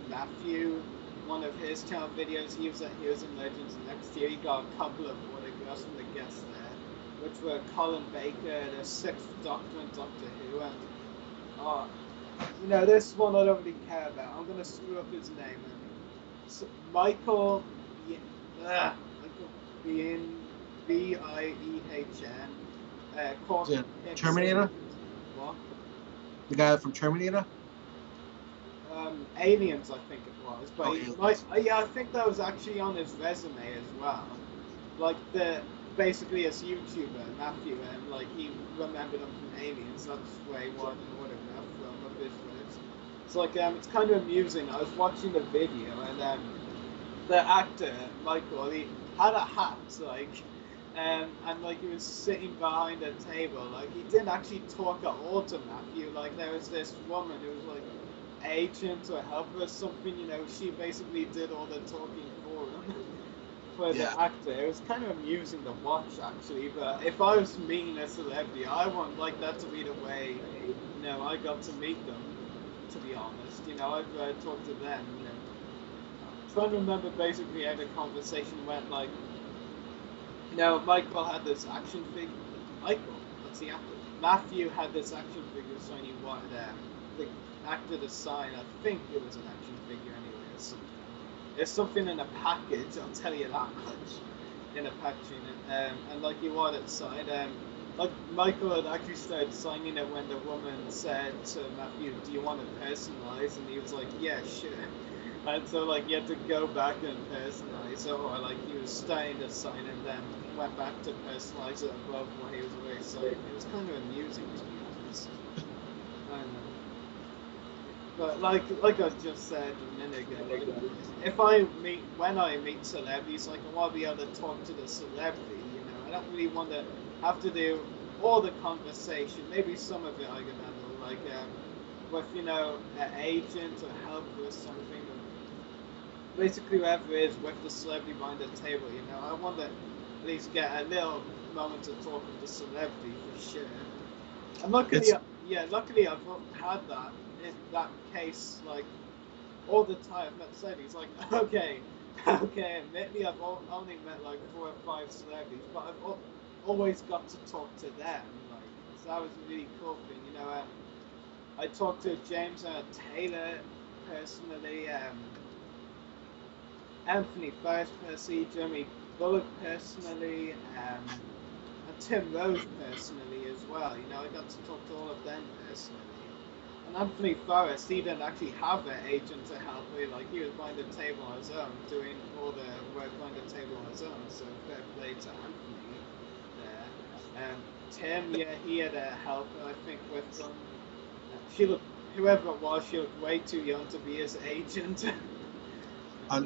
Matthew, one of his channel videos. He was at Heroes and Legends next year. He got a couple of autographs from the guests there, which were Colin Baker, the 6th Doctor and Doctor Who, and you know, this one I don't really care about. I'm gonna screw up his name. Michael Biehn, Biehn. Yeah. Terminator? What? The guy from Terminator? Aliens, I think it was. But I think that was actually on his resume as well. Like basically as YouTuber, Matthew, and like he remembered him from Aliens. That's where he wanted an autograph from of his words. It's like it's kind of amusing. I was watching the video and the actor Michael, he had a hat and like he was sitting behind a table. Like he didn't actually talk at all to Matthew. Like there was this woman who was like agent or helper or something. You know, she basically did all the talking for him. For the actor, it was kind of amusing to watch actually. But if I was meeting a celebrity, I want like that to be the way, you know, I got to meet them. To be honest, you know, I've talked to them. You know, I'm trying to remember basically how the conversation went. Like, you know, Michael had this action figure. Michael, what's the actor? Matthew had this action figure, so he wanted the actor to sign. I think it was an action figure anyway. There's something in a package, I'll tell you that much, in a packaging, and like you wanted it signed, like Michael had actually started signing it when the woman said to Matthew, do you want it personalized? And he was like, yeah, sure. And so like he had to go back and personalize it, or like he was starting to sign and then went back to personalize it above what he was already signing. It was kind of amusing to be honest. I don't know. But like I just said a minute ago, like, when I meet celebrities, like I want to be able to talk to the celebrity, you know. I don't really want to have to do all the conversation. Maybe some of it I can handle, like with, you know, an agent or helper or something, or basically whoever it is with the celebrity behind the table, you know. I want to at least get a little moment to talk with the celebrity for sure. And luckily I've had that in that case, like all the time. I've met celebrities, like okay, admittedly I've only met like 4 or 5 celebrities, but I've always got to talk to them, like, so that was a really cool thing, you know. I talked to James Taylor personally, Anthony Ferris personally, Jeremy Bullock personally, and Tim Rose personally as well, you know. I got to talk to all of them personally. And Anthony Ferris, he didn't actually have an agent to help me. Like, he was behind the table on his own, doing all the work behind the table on his own. So fair play to Anthony there. Tim, yeah, he had a helper, I think, with them. Whoever it was, she looked way too young to be his agent.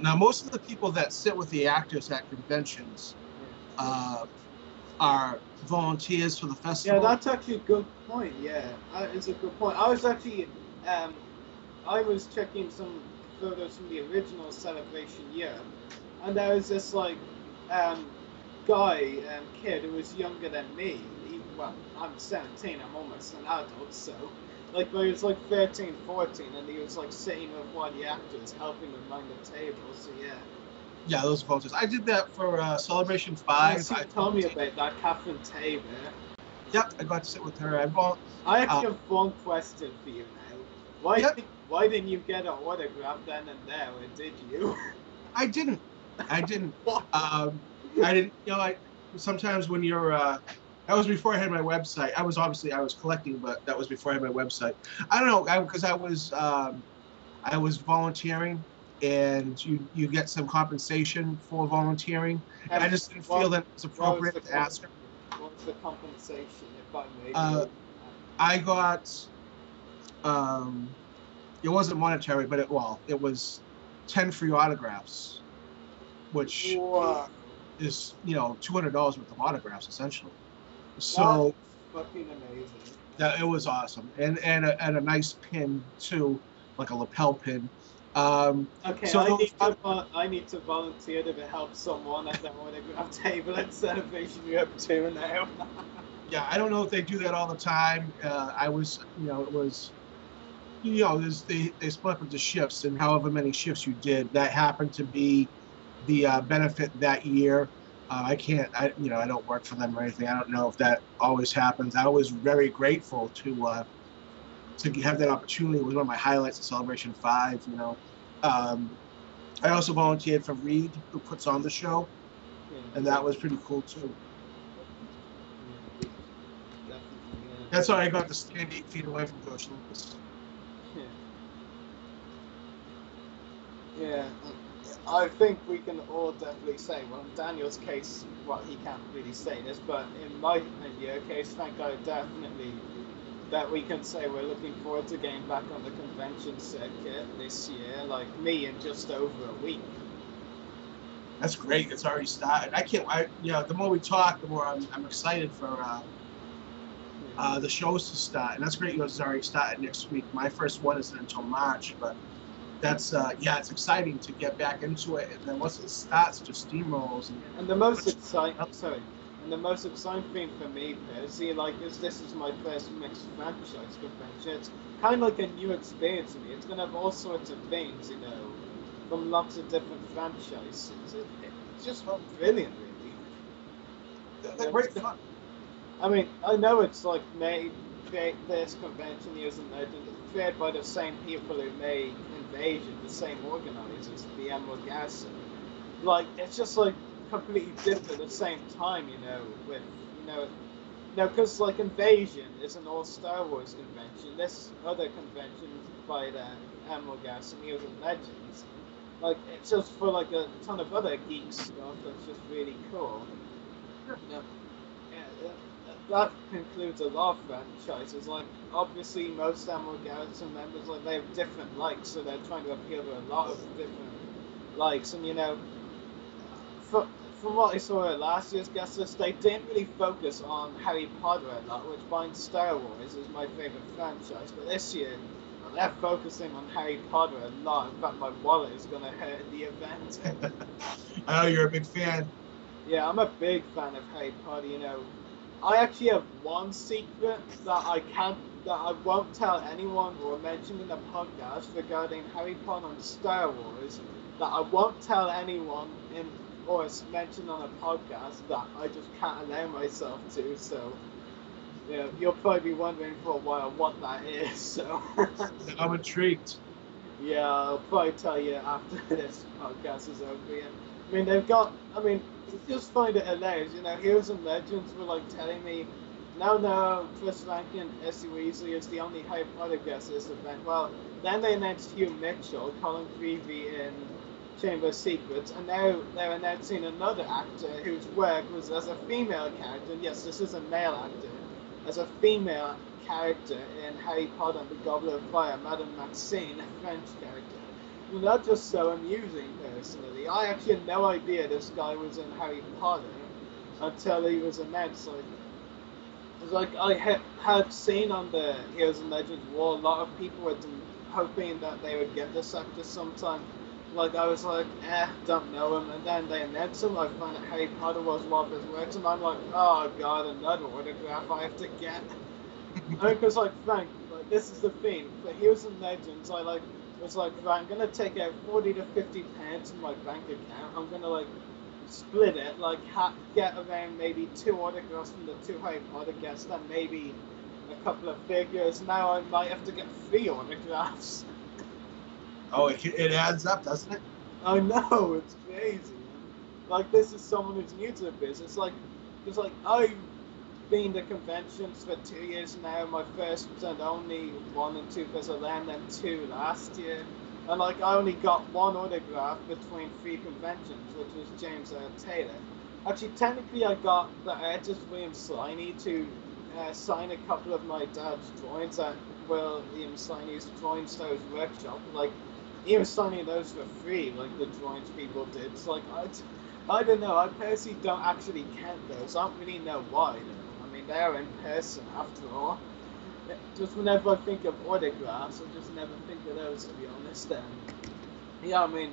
Now, most of the people that sit with the actors at conventions are volunteers for the festival. Yeah, that's actually a good point. Yeah, that is a good point. I was actually, I was checking some photos from the original Celebration year, and there was this like kid who was younger than me. Well, I'm 17. I'm almost an adult, so like, but he was like 13, 14, and he was like sitting with one of the actors, helping him behind the table. So yeah. Yeah, those volunteers. I did that for Celebration 5. You told me about that, Catherine Tabor. Yep, I got to sit with her. I actually have one question for you now. Why didn't you get an autograph then and there, or did you? I didn't. I didn't. I didn't. You know, sometimes when you're That was before I had my website. I was collecting, but that was before I had my website. I don't know, because I was volunteering, and you get some compensation for volunteering, and I just didn't feel that it was appropriate to ask. What was the compensation, if I may? I got, it wasn't monetary, but it was 10 free autographs, which is $200 worth of autographs essentially. So that's fucking amazing. That it was awesome, and a nice pin too, like a lapel pin. Okay, so I need to volunteer to help someone at that autograph table at Celebration Europe 2 now. Yeah, I don't know if they do that all the time. They split up into shifts, and however many shifts you did, that happened to be the benefit that year. I don't work for them or anything. I don't know if that always happens. I was very grateful to have that opportunity. It was one of my highlights of Celebration 5. I also volunteered for Reed, who puts on the show, and that was pretty cool too. That's how I got to stand 8 feet away from Coach Lucas. Yeah, I think we can all definitely say, well, in Daniel's case, he can't really say this, but in my case, thank God, definitely that we can say we're looking forward to getting back on the convention circuit this year, like me, in just over a week. That's great. It's already started. The more we talk, the more I'm excited for the shows to start, and that's great. Yours is already started next week. My first one isn't until March, but that's it's exciting to get back into it. And then once it starts, it just steamrolls. And the most exciting thing for me, personally, this is my first mixed franchise convention. It's kind of like a new experience for me. It's gonna have all sorts of things, from lots of different franchises. It's just brilliant, really. They're great fun. I mean, I know it's like this convention Heroes and Legends is created by the same people who made Invasion, the same organizers, the Gas. It's just completely different at the same time, because Invasion is an all Star Wars convention. This other convention by the Gas and Heroes and Legends, it's just for a ton of other geek stuff that's just really cool. That includes a lot of franchises. Obviously, most Garrison members, they have different likes, so they're trying to appeal to a lot of different likes. And from what I saw at last year's guest list, they didn't really focus on Harry Potter a lot, which binds Star Wars is my favorite franchise. But this year, they're focusing on Harry Potter a lot. In fact, my wallet is going to hurt at the event. I know you're a big fan. Yeah, I'm a big fan of Harry Potter. I actually have one secret that I won't tell anyone or mention in the podcast regarding Harry Potter and Star Wars, that I won't tell anyone or mention on a podcast, that I just can't allow myself to. So, you'll probably be wondering for a while what that is. So I'm intrigued. Yeah, I'll probably tell you after this podcast is over. I just find it hilarious. Heroes and Legends were telling me, no, Chris Rankin, Essie Weasley is the only Harry Potter guest at this event. Well, then they announced Hugh Mitchell, Colin Creevy in Chamber of Secrets, and now they're announcing another actor whose work was as a female character, and yes, this is a male actor, as a female character in Harry Potter and the Goblet of Fire, Madame Maxine, a French character. That's just so amusing, personally. I actually had no idea this guy was in Harry Potter until he was announced. I had seen on the Heroes and Legends wall, a lot of people were hoping that they would get this actor sometime. I was don't know him, and then they announced him. I found that Harry Potter was one of his works, and I'm like, oh god, another autograph I have to get. Because Frank, this is the thing. For Heroes and Legends, right, I'm gonna take out 40 to 50 pounds from my bank account. I'm gonna split it, get around maybe 2 autographs from the 2 Harry Potter guests, then maybe a couple of figures. Now I might have to get 3 autographs. Oh, it adds up, doesn't it? I know, it's crazy. This is someone who's new to the business. been to conventions for 2 years now. My first and only 1 and 2 for Atlanta and 2 last year. And like I only got 1 autograph between 3 conventions, which was James Taylor. Actually, technically I got the artist William Sliney to sign a couple of my dad's drawings at William Sliney's Drawing Stars workshop. Like, he was signing those for free, like the drawings people did. It's like, I don't know, I personally don't actually count those. I don't really know why, though. I mean, they're in person after all. Just whenever I think of autographs, I just never think of those, to be honest. Yeah, I mean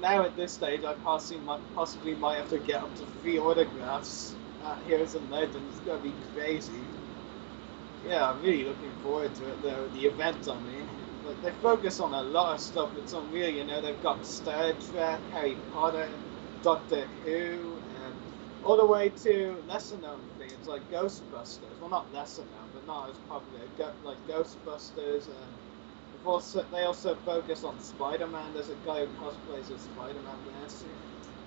now at this stage, I possibly might have to get up to 3 autographs at Heroes and Legends. It's gonna be crazy. Yeah, I'm really looking forward to it, though. The event, I mean. Like, they focus on a lot of stuff that's unreal, you know. They've got Star Trek, Harry Potter, Doctor Who, all the way to lesser known things like Ghostbusters. Well, not lesser known, but not as popular. Like Ghostbusters. They also focus on Spider-Man. There's a guy who cosplays as Spider-Man there. So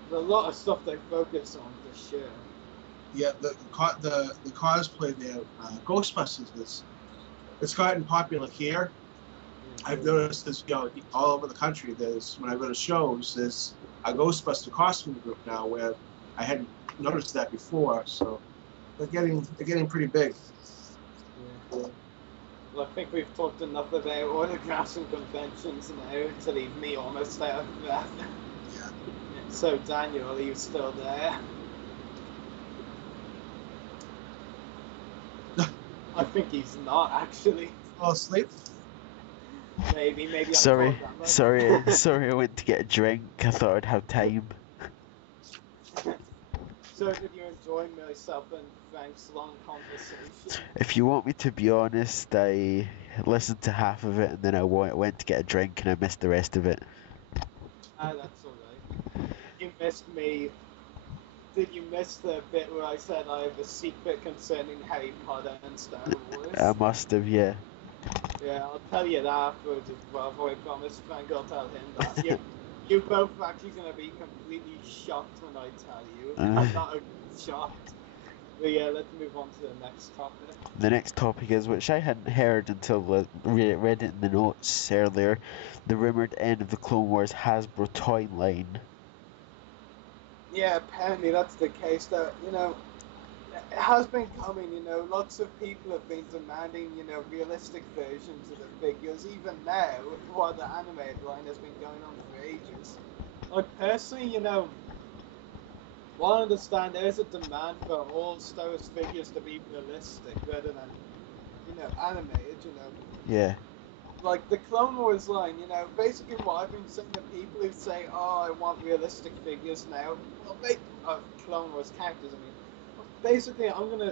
there's a lot of stuff they focus on for sure. Yeah, the cosplay there, Ghostbusters, it's gotten popular here. I've noticed this, all over the country. When I go to shows, there's a Ghostbuster costume group now where I hadn't noticed that before. So they're getting pretty big. Yeah. Well, I think we've talked enough about autographs and conventions now to leave me almost out of breath. Yeah. So Daniel, are you still there? I think he's not actually. Fall asleep? Maybe. Sorry, I went to get a drink. I thought I'd have time. So did you enjoy myself and Frank's long conversation? If you want me to be honest, I listened to half of it and then I went to get a drink and I missed the rest of it. Ah, that's alright. You missed me. Did you miss the bit where I said I have a secret concerning Harry Potter and Star Wars? I must have, yeah. Yeah, I'll tell you that afterwards as well, I promise Frank, I'll tell him that. You both are actually going to be completely shocked when I tell you. I'm not shocked. But yeah, let's move on to the next topic. The next topic is, which I hadn't heard until I read it in the notes earlier, the rumoured end of the Clone Wars Hasbro toy line. Yeah, apparently that's the case, though, it has been coming, lots of people have been demanding, realistic versions of the figures, even now, while the animated line has been going on for ages. Like, personally, while I understand there is a demand for all Star Wars figures to be realistic rather than, animated, Yeah. Like, the Clone Wars line, basically what I've been saying to people who say, oh, I want realistic figures now, well, Clone Wars characters, basically, I'm going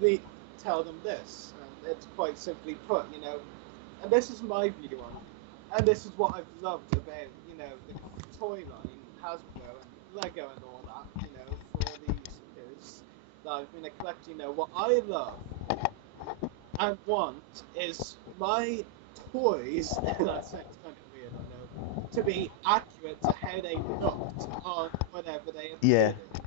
to tell them this, and it's quite simply put, and this is my view on it, and this is what I've loved about, the toy line, Hasbro, and Lego and all that, for all these years that I've been a collector, what I love and want is my toys, that sounds kind of weird, I know, to be accurate to how they looked on whatever they appeared in.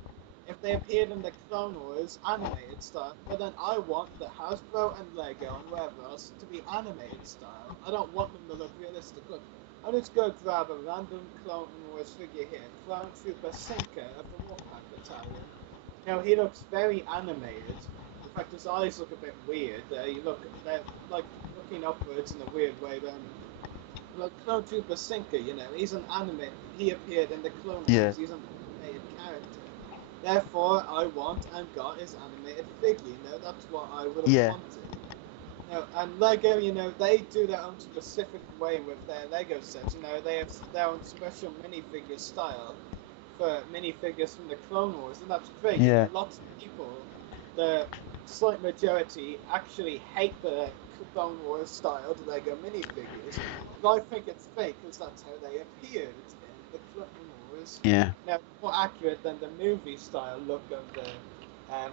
If they appeared in the Clone Wars animated style, well then I want the Hasbro and Lego and whatever else to be animated style. I don't want them to look realistic. Look, I'm just going to grab a random Clone Wars figure here. Clone Trooper Sinker of the Warpack Battalion. He looks very animated. In fact, his eyes look a bit weird. They're like looking upwards in a weird way. Like Clone Trooper Sinker, he's an anime. He appeared in the Clone Wars. Yeah. He's an animated character. Therefore, I want and got his animated figure. That's what I would have wanted. And Lego, they do their own specific way with their Lego sets. They have their own special minifigure style for minifigures from the Clone Wars, and that's great. Yeah. Lots of people, the slight majority, actually hate the Clone Wars style Lego minifigures. But I think it's fake because that's how they appeared in the Clone Wars. Yeah. Now, more accurate than the movie style look of the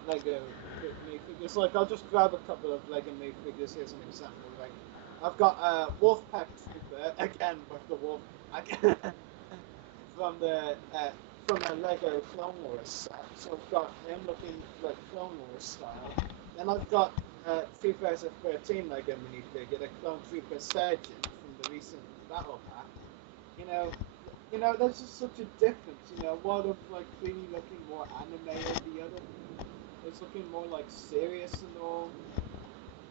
Lego minifigures. Like, I'll just grab a couple of Lego minifigures. Here's an example. Like, I've got a Wolfpack Trooper, again with the Wolfpack, from the from a Lego Clone Wars set. So I've got him looking like Clone Wars style. Then I've got 2013 Lego minifigure, the Clone Trooper Sergeant from the recent Battle Pack. You know, there's just such a difference. One of like really looking more animated, the other is looking more like serious and all.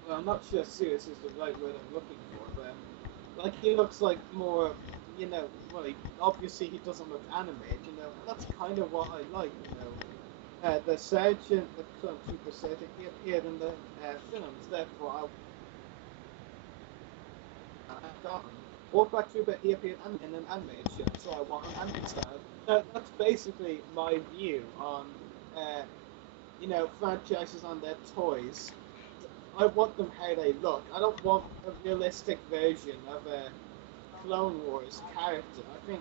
Well, I'm not sure serious is the right word I'm looking for, but like he looks like more, well, obviously he doesn't look animated, and that's kind of what I like, the Sergeant, the Clone Trooper Sergeant, he appeared in the films, therefore I got him. Warpath Trooper, he appeared in an animated show, so I want an animated style. That's basically my view on, franchises on their toys. I want them how they look. I don't want a realistic version of a Clone Wars character. I think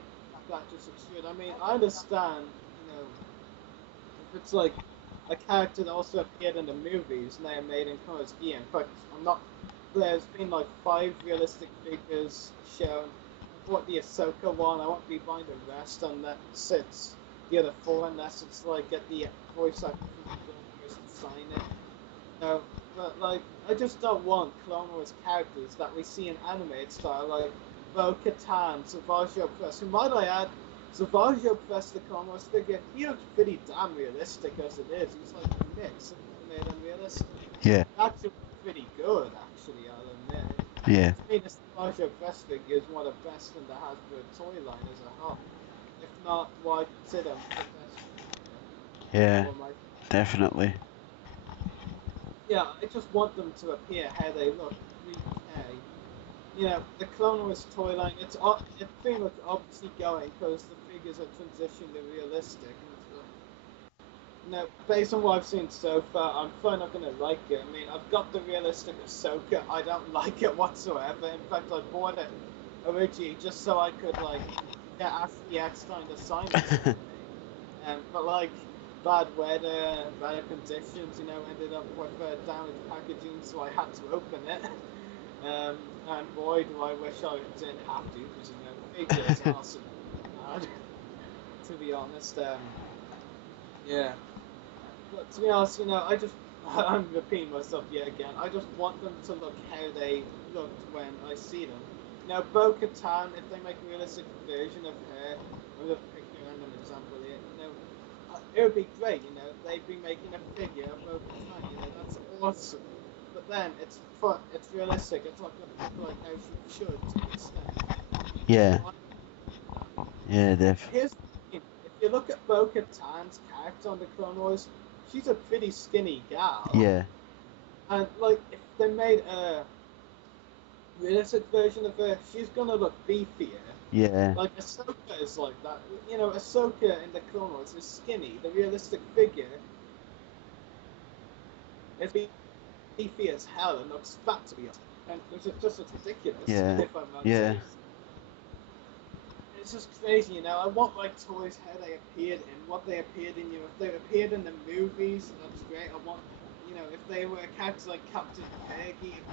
that just looks good. I mean, I understand, if it's like a character that also appeared in the movies and they are made in Clone Wars gear. In fact, there's been like 5 realistic figures shown. I bought the Ahsoka one. I won't be buying the rest unless it's the other 4, unless it's like get the voice actor from the Clone Wars to sign it. But like, I just don't want Clone Wars characters that we see in animated style, like Bo-Katan, Savage Opress. Who, might I add, Savage Opress, the Clone Wars figure, he looks pretty damn realistic as it is. He's like a mix of animated and realistic. Yeah. Actually, pretty good, actually, I'll admit. Yeah. To me, the Savage Opress figure is one of the best in the Hasbro toy line as a whole. If not, why consider him the best? Yeah. Definitely. Yeah, I just want them to appear how they look. The Clone Wars toy line, it's pretty much obviously going because the figures are transitioning to realistic. Based on what I've seen so far, I'm probably not going to like it. I mean, I've got the realistic Ahsoka. I don't like it whatsoever. In fact, I bought it originally just so I could, like, get Ashley Eckstein to sign it. But, like, bad weather, bad conditions, ended up with damaged packaging, so I had to open it. And boy, do I wish I didn't have to, because, figures are also bad, to be honest. Yeah. But to be honest, I'm repeating myself yet again. I just want them to look how they looked when I see them. Bo-Katan, if they make a realistic version of her, I'm just picking a random example here, it would be great, they'd be making a figure of Bo-Katan, that's awesome. But then, it's realistic, it's not going to look like how she should to an extent. Yeah. Yeah, definitely. Here's the thing, if you look at Bo-Katan's character on the Clone Wars, she's a pretty skinny gal. Yeah. And, like, if they made a realistic version of her, she's gonna look beefier. Yeah. Like, Ahsoka is like that. Ahsoka in the Clone Wars is skinny. The realistic figure is beefy as hell and looks fat, to be honest. And it just looks ridiculous. Yeah. If I'm not Yeah. saying. It's just crazy, I want my toys how they appeared in, what they appeared in, if they appeared in the movies, that's great. I want, if they were characters like Captain Peggy and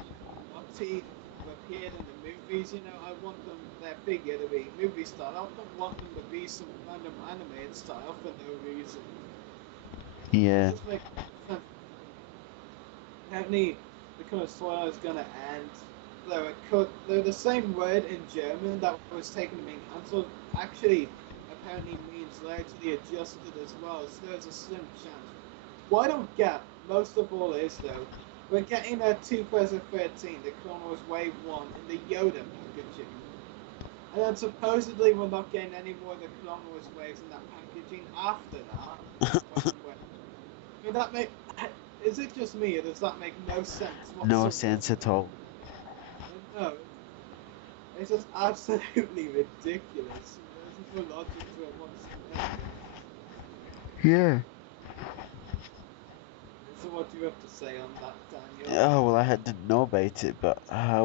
Lottie who appeared in the movies, I want their figure to be movie style. I don't want them to be some random animated style for no reason. Yeah. It just makes sense. How many the kind of soil is gonna end. They're the same word in German that was taken to mean cancelled. Actually, apparently means largely adjusted as well, so there's a slim chance. What I don't get, most of all, is though, we're getting a 2013, the Clone Wars Wave 1, in the Yoda packaging. And then supposedly we're not getting any more of the Clone Wars waves in that packaging after that. I mean, is it just me, or does that make no sense whatsoever? No sense at all. No, it's just absolutely ridiculous. There's no logic to it whatsoever. Yeah. So what do you have to say on that, Daniel? Oh, well, I didn't know about it, but I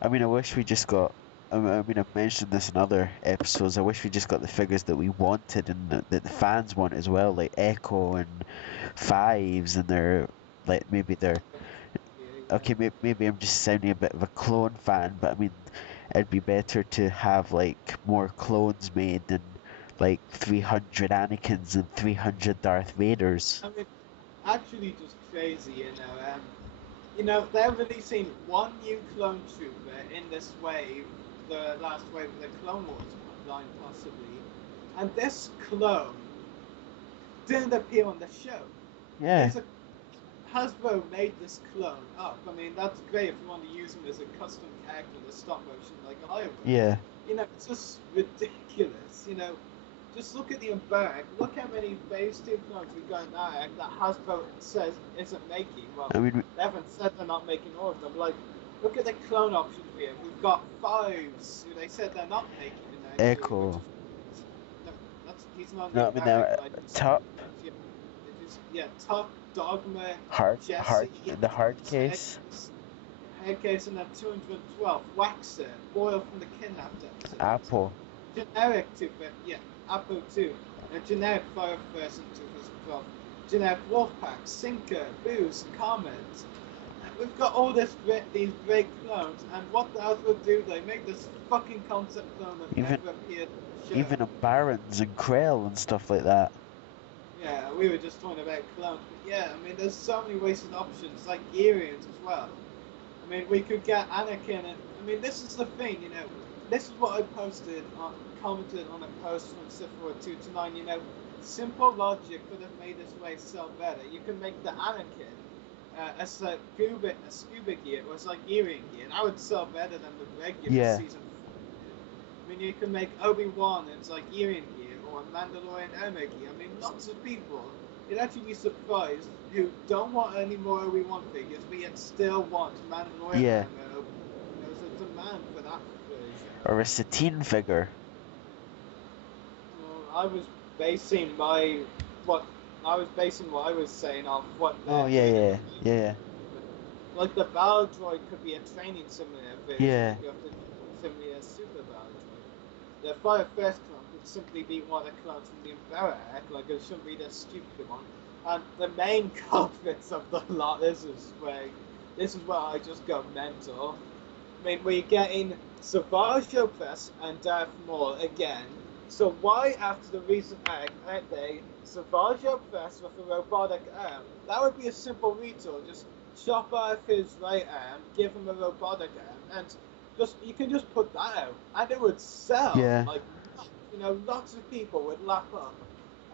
wish we just got. I mean, I've mentioned this in other episodes. I wish we just got the figures that we wanted and that the fans want as well, like Echo and Fives, and okay, maybe I'm just sounding a bit of a clone fan, but I mean, it'd be better to have like more clones made and like 300 Anakins and 300 Darth Vaders. I mean, actually just crazy, you know, they're releasing one new clone trooper in this wave, the last wave of the Clone Wars line, possibly, and this clone didn't appear on the show. Yeah. It's a Hasbro made this clone up. I mean, that's great if you want to use him as a custom character in the stop motion like I would. Yeah. You know, it's just ridiculous. You know, just look at the embark. Look how many Phase 2 clones we've got now that Hasbro says isn't making. Well, I mean, they haven't said they're not making all of them. Like, look at the clone options here. We've got 5s who they said they're not making. Echo. He's not No, I mean, Top. Yeah, Top, Dogma, Hard Jesse, in the hard case. Hard case, and then 212. Waxer, Boyle from the Kidnapped episode. Apple. Generic 2, yeah, Apple 2. And generic Fire First and 2012. Generic Wolfpack, Sinker, Booze, Comment. We've got all these great clones, and what the hell will do? They make this fucking concept clone that never appeared in the show. Even Barons and Krell and stuff like that. Yeah, we were just talking about clones, but yeah, I mean, there's so many wasted options, like Gearians as well. I mean, we could get Anakin, and I mean, this is the thing, you know, this is what I commented on a post from Sith War 2 to 9, you know, simple logic could have made this way sell better. You can make the Anakin as a scuba gear, or as like Gearian gear, and I would sell better than the regular season. I mean, you can make Obi-Wan as like Gearian gear, or Mandalorian armor gear. I mean, lots of people, you'd actually be surprised, who don't want any more Obi-Wan figures, but yet still want Mandalorian armor. There's a demand for that version. Or a Satine figure. Well, I was basing what I was saying on what. Oh yeah. Like the Battle Droid could be a training simulator version. Yeah. You have to simulate a super Battle Droid. The Fire First clone could simply be one of the clones from the Emperor Act, like it shouldn't be the stupid one. And the main culprits of the lot, this is where I just go mental. I mean, we're getting Savage Opress and Darth Maul again. So why, after the recent act, aren't they Savage Opress with a robotic arm? That would be a simple retool. Just chop off his right arm, give him a robotic arm, and you can just put that out, and it would sell. Yeah. Like, you know, lots of people would lap up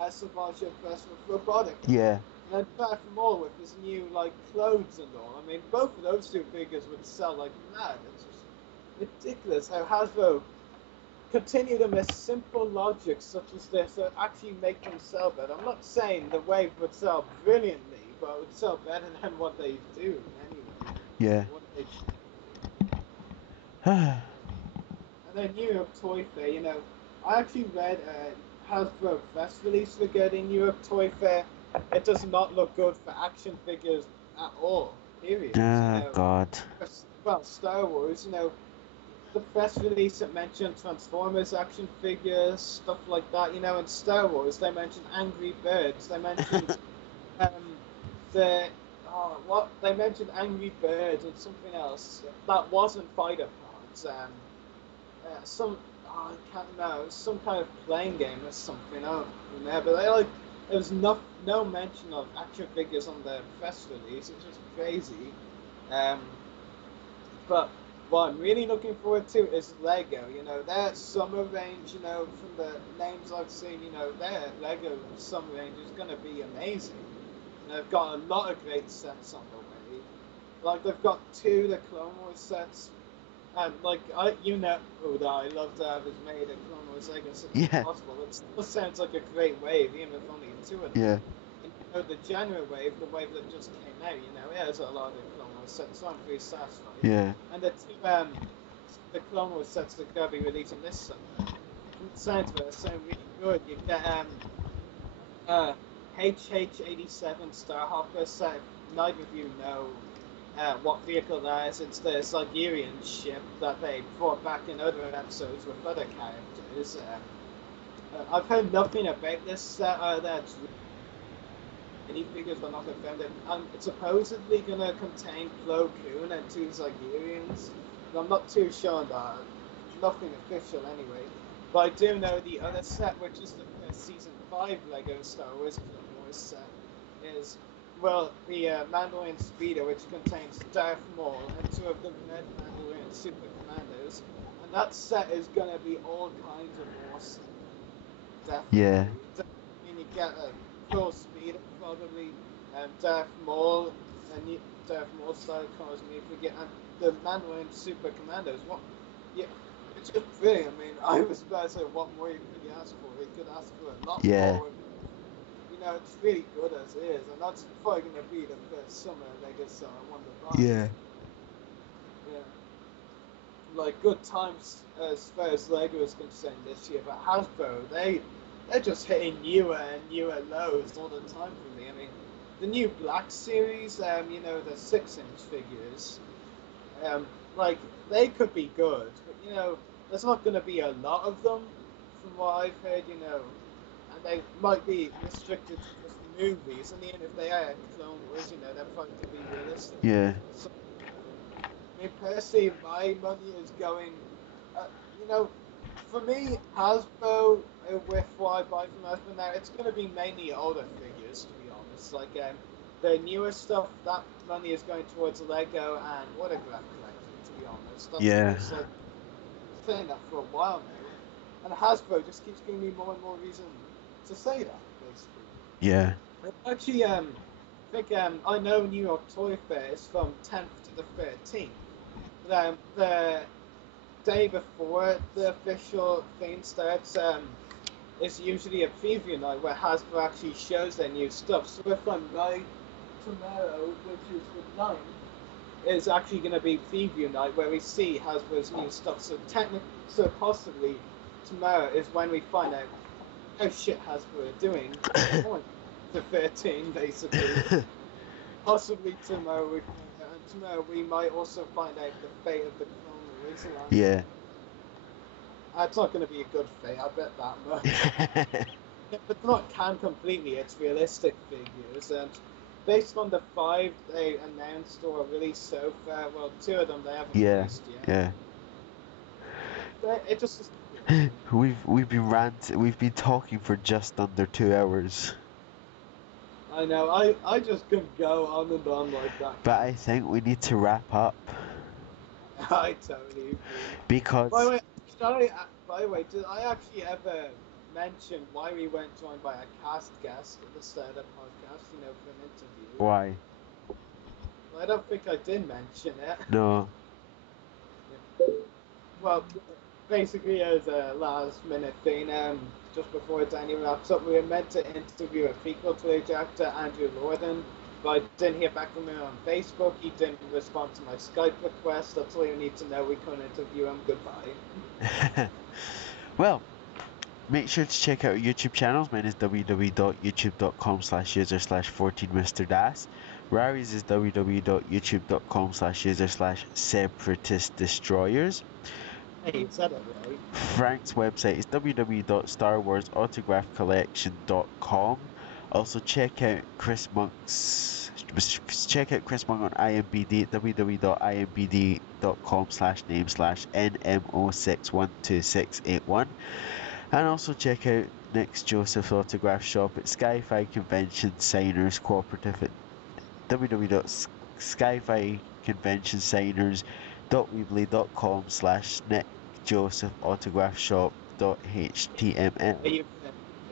as Savage Opress with robotic arm. Yeah. And then Darth Maul with his new, like, clothes and all. I mean, both of those two figures would sell like mad. It's just ridiculous how Hasbro continue to miss simple logic such as this to actually make them sell better. I'm not saying the wave would sell brilliantly, but it would sell better than what they do anyway. Yeah. And then New York Toy Fair, you know, I actually read Hasbro press release regarding New York Toy Fair. It does not look good for action figures at all, period. God. Well, Star Wars, you know, the press release that mentioned Transformers action figures, stuff like that, you know, in Star Wars they mentioned Angry Birds, they mentioned they mentioned Angry Birds and something else that wasn't fighter parts, I can't remember, some kind of playing game or something, I don't remember, but there was no mention of action figures on the press release. It's just crazy. But what I'm really looking forward to is Lego. You know, their summer range, you know, from the names I've seen, you know, their Lego summer range is going to be amazing. And they've got a lot of great sets on the way. Like, they've got 2 the Clone Wars sets. And, like, you know that I love to have as made a Clone Wars Lego set as possible. It still sounds like a great wave, even if only 2 of them. Yeah. And, you know, the January wave, the wave that just came out, you know, it has a lot of Clone Wars sets, so I'm pretty satisfied. Yeah. And the Clone Wars sets that are going to be releasing this summer, it sounds really good. You get HH-87 Starhopper set. Neither of you know what vehicle that is. It's the Zygerian ship that they brought back in other episodes with other characters. I've heard nothing about this set. That's any figures are not confirmed. It's supposedly going to contain Plo Koon and 2 Zygerians. But I'm not too sure on that. nothing official anyway. But I do know the other set, which is the season 5 Lego Star Wars Clone Wars set, is, well, the Mandalorian Speeder, which contains Darth Maul and 2 of the Red Mandalorian Super Commandos. And that set is gonna be all kinds of awesome. Definitely. Yeah. I mean, you get a full speed, probably, Darth Maul, and Darth Maul style cars, and you forget, and the Mandalorian Super Commandos. What? Yeah, it's just brilliant. I mean, I was about to say, what more you could ask for? You could ask for a lot more. You know, it's really good as is, and that's probably going to be the first summer Legacy I want to buy. Yeah. Like, good times as far as Lego is concerned this year, but Hasbro, they're just hitting newer and newer lows all the time for me. I mean, the new Black Series, you know, the 6-inch figures, like, they could be good, but, you know, there's not going to be a lot of them, from what I've heard, you know, and they might be restricted to just movies, and even if they are Clone Wars, you know, they're probably to be realistic. Yeah. So, I mean, personally, my money is going, you know, for me, Hasbro, with what I buy from Hasbro now, it's going to be mainly older figures, to be honest. Like, the newer stuff, that money is going towards Lego and autograph collecting, to be honest. That's like, saying that for a while now. And Hasbro just keeps giving me more and more reason to say that, basically. Yeah. Actually, I think, I know New York Toy Fair is from 10th to the 13th. The day before the official thing starts, is usually a preview night where Hasbro actually shows their new stuff. So if I'm right, tomorrow, which is the 9th, is actually going to be preview night where we see Hasbro's new stuff. So possibly tomorrow is when we find out how shit Hasbro are doing on the 13, basically. Possibly tomorrow we find out, and tomorrow we might also find out the fate of the Clone Wars line. Yeah. It's not going to be a good fate, I bet that much. If it's not canned completely, it's realistic figures, and based on the 5 they announced or released so far, well, 2 of them they haven't released yet. Yeah. It just... We've been talking for just under 2 hours. I know, I just could go on and on like that. But I think we need to wrap up. I totally agree. Because... By the way, did I actually ever mention why we weren't joined by a cast guest at the start of the podcast, you know, for an interview? Why? Well, I don't think I did mention it. No. Well, basically as a last minute thing, just before Danny wraps up, we were meant to interview a prequel trilogy actor, Andrew Lorden, but I didn't hear back from him on Facebook. He didn't respond to my Skype request. That's all you need to know. We couldn't interview him. Goodbye. Well, make sure to check out our YouTube channels. Mine is www.youtube.com/user/14mrdas. Rary's is www.youtube.com/user/separatist-destroyers. Hey, you said it right. Frank's website is www.starwarsautograph.collection.com. Also check out Chris Monk on IMBD at www.imbd.com/name/NMO612681. And also check out Nick's Joseph's Autograph Shop at Sci-Fi Convention Signers Cooperative at www.skyficonventionsigners.weebly.com/nickjosephautograph.shop.html. Are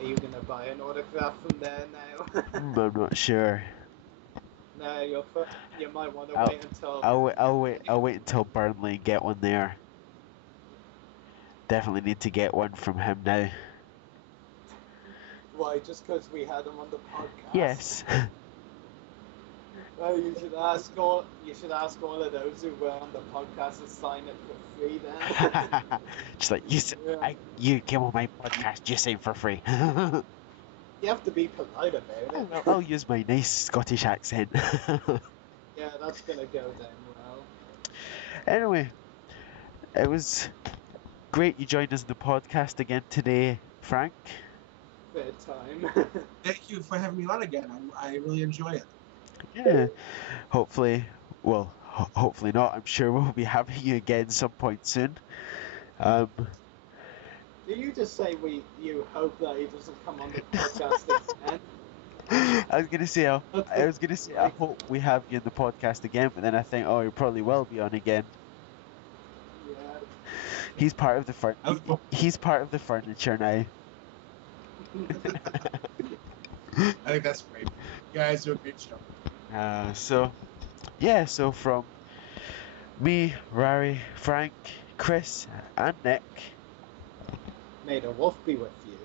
you gonna buy an autograph from there now? I'm not sure. No, you might want to wait until... I'll wait until Burnley and get one there. Definitely need to get one from him now. Why, just because we had him on the podcast? Yes. Well, you should ask all of those who were on the podcast to sign it for free then. Just like, you came on my podcast, you say for free. You have to be polite about it. I'll use my nice Scottish accent. Yeah, that's gonna go down well. Anyway, it was great you joined us in the podcast again today, Frank. Fair time. Thank you for having me on again. I really enjoy it. Yeah. Hopefully not. I'm sure we'll be having you again some point soon. Um, Do you just say you hope that he doesn't come on the podcast again? I was gonna say, I hope we have you in the podcast again, but then I think, oh, you probably will be on again. Yeah. He's part of the he's part of the furniture now. I think that's great. You guys do a great show. So from me, Rari, Frank, Chris, and Nick. May the wolf be with you.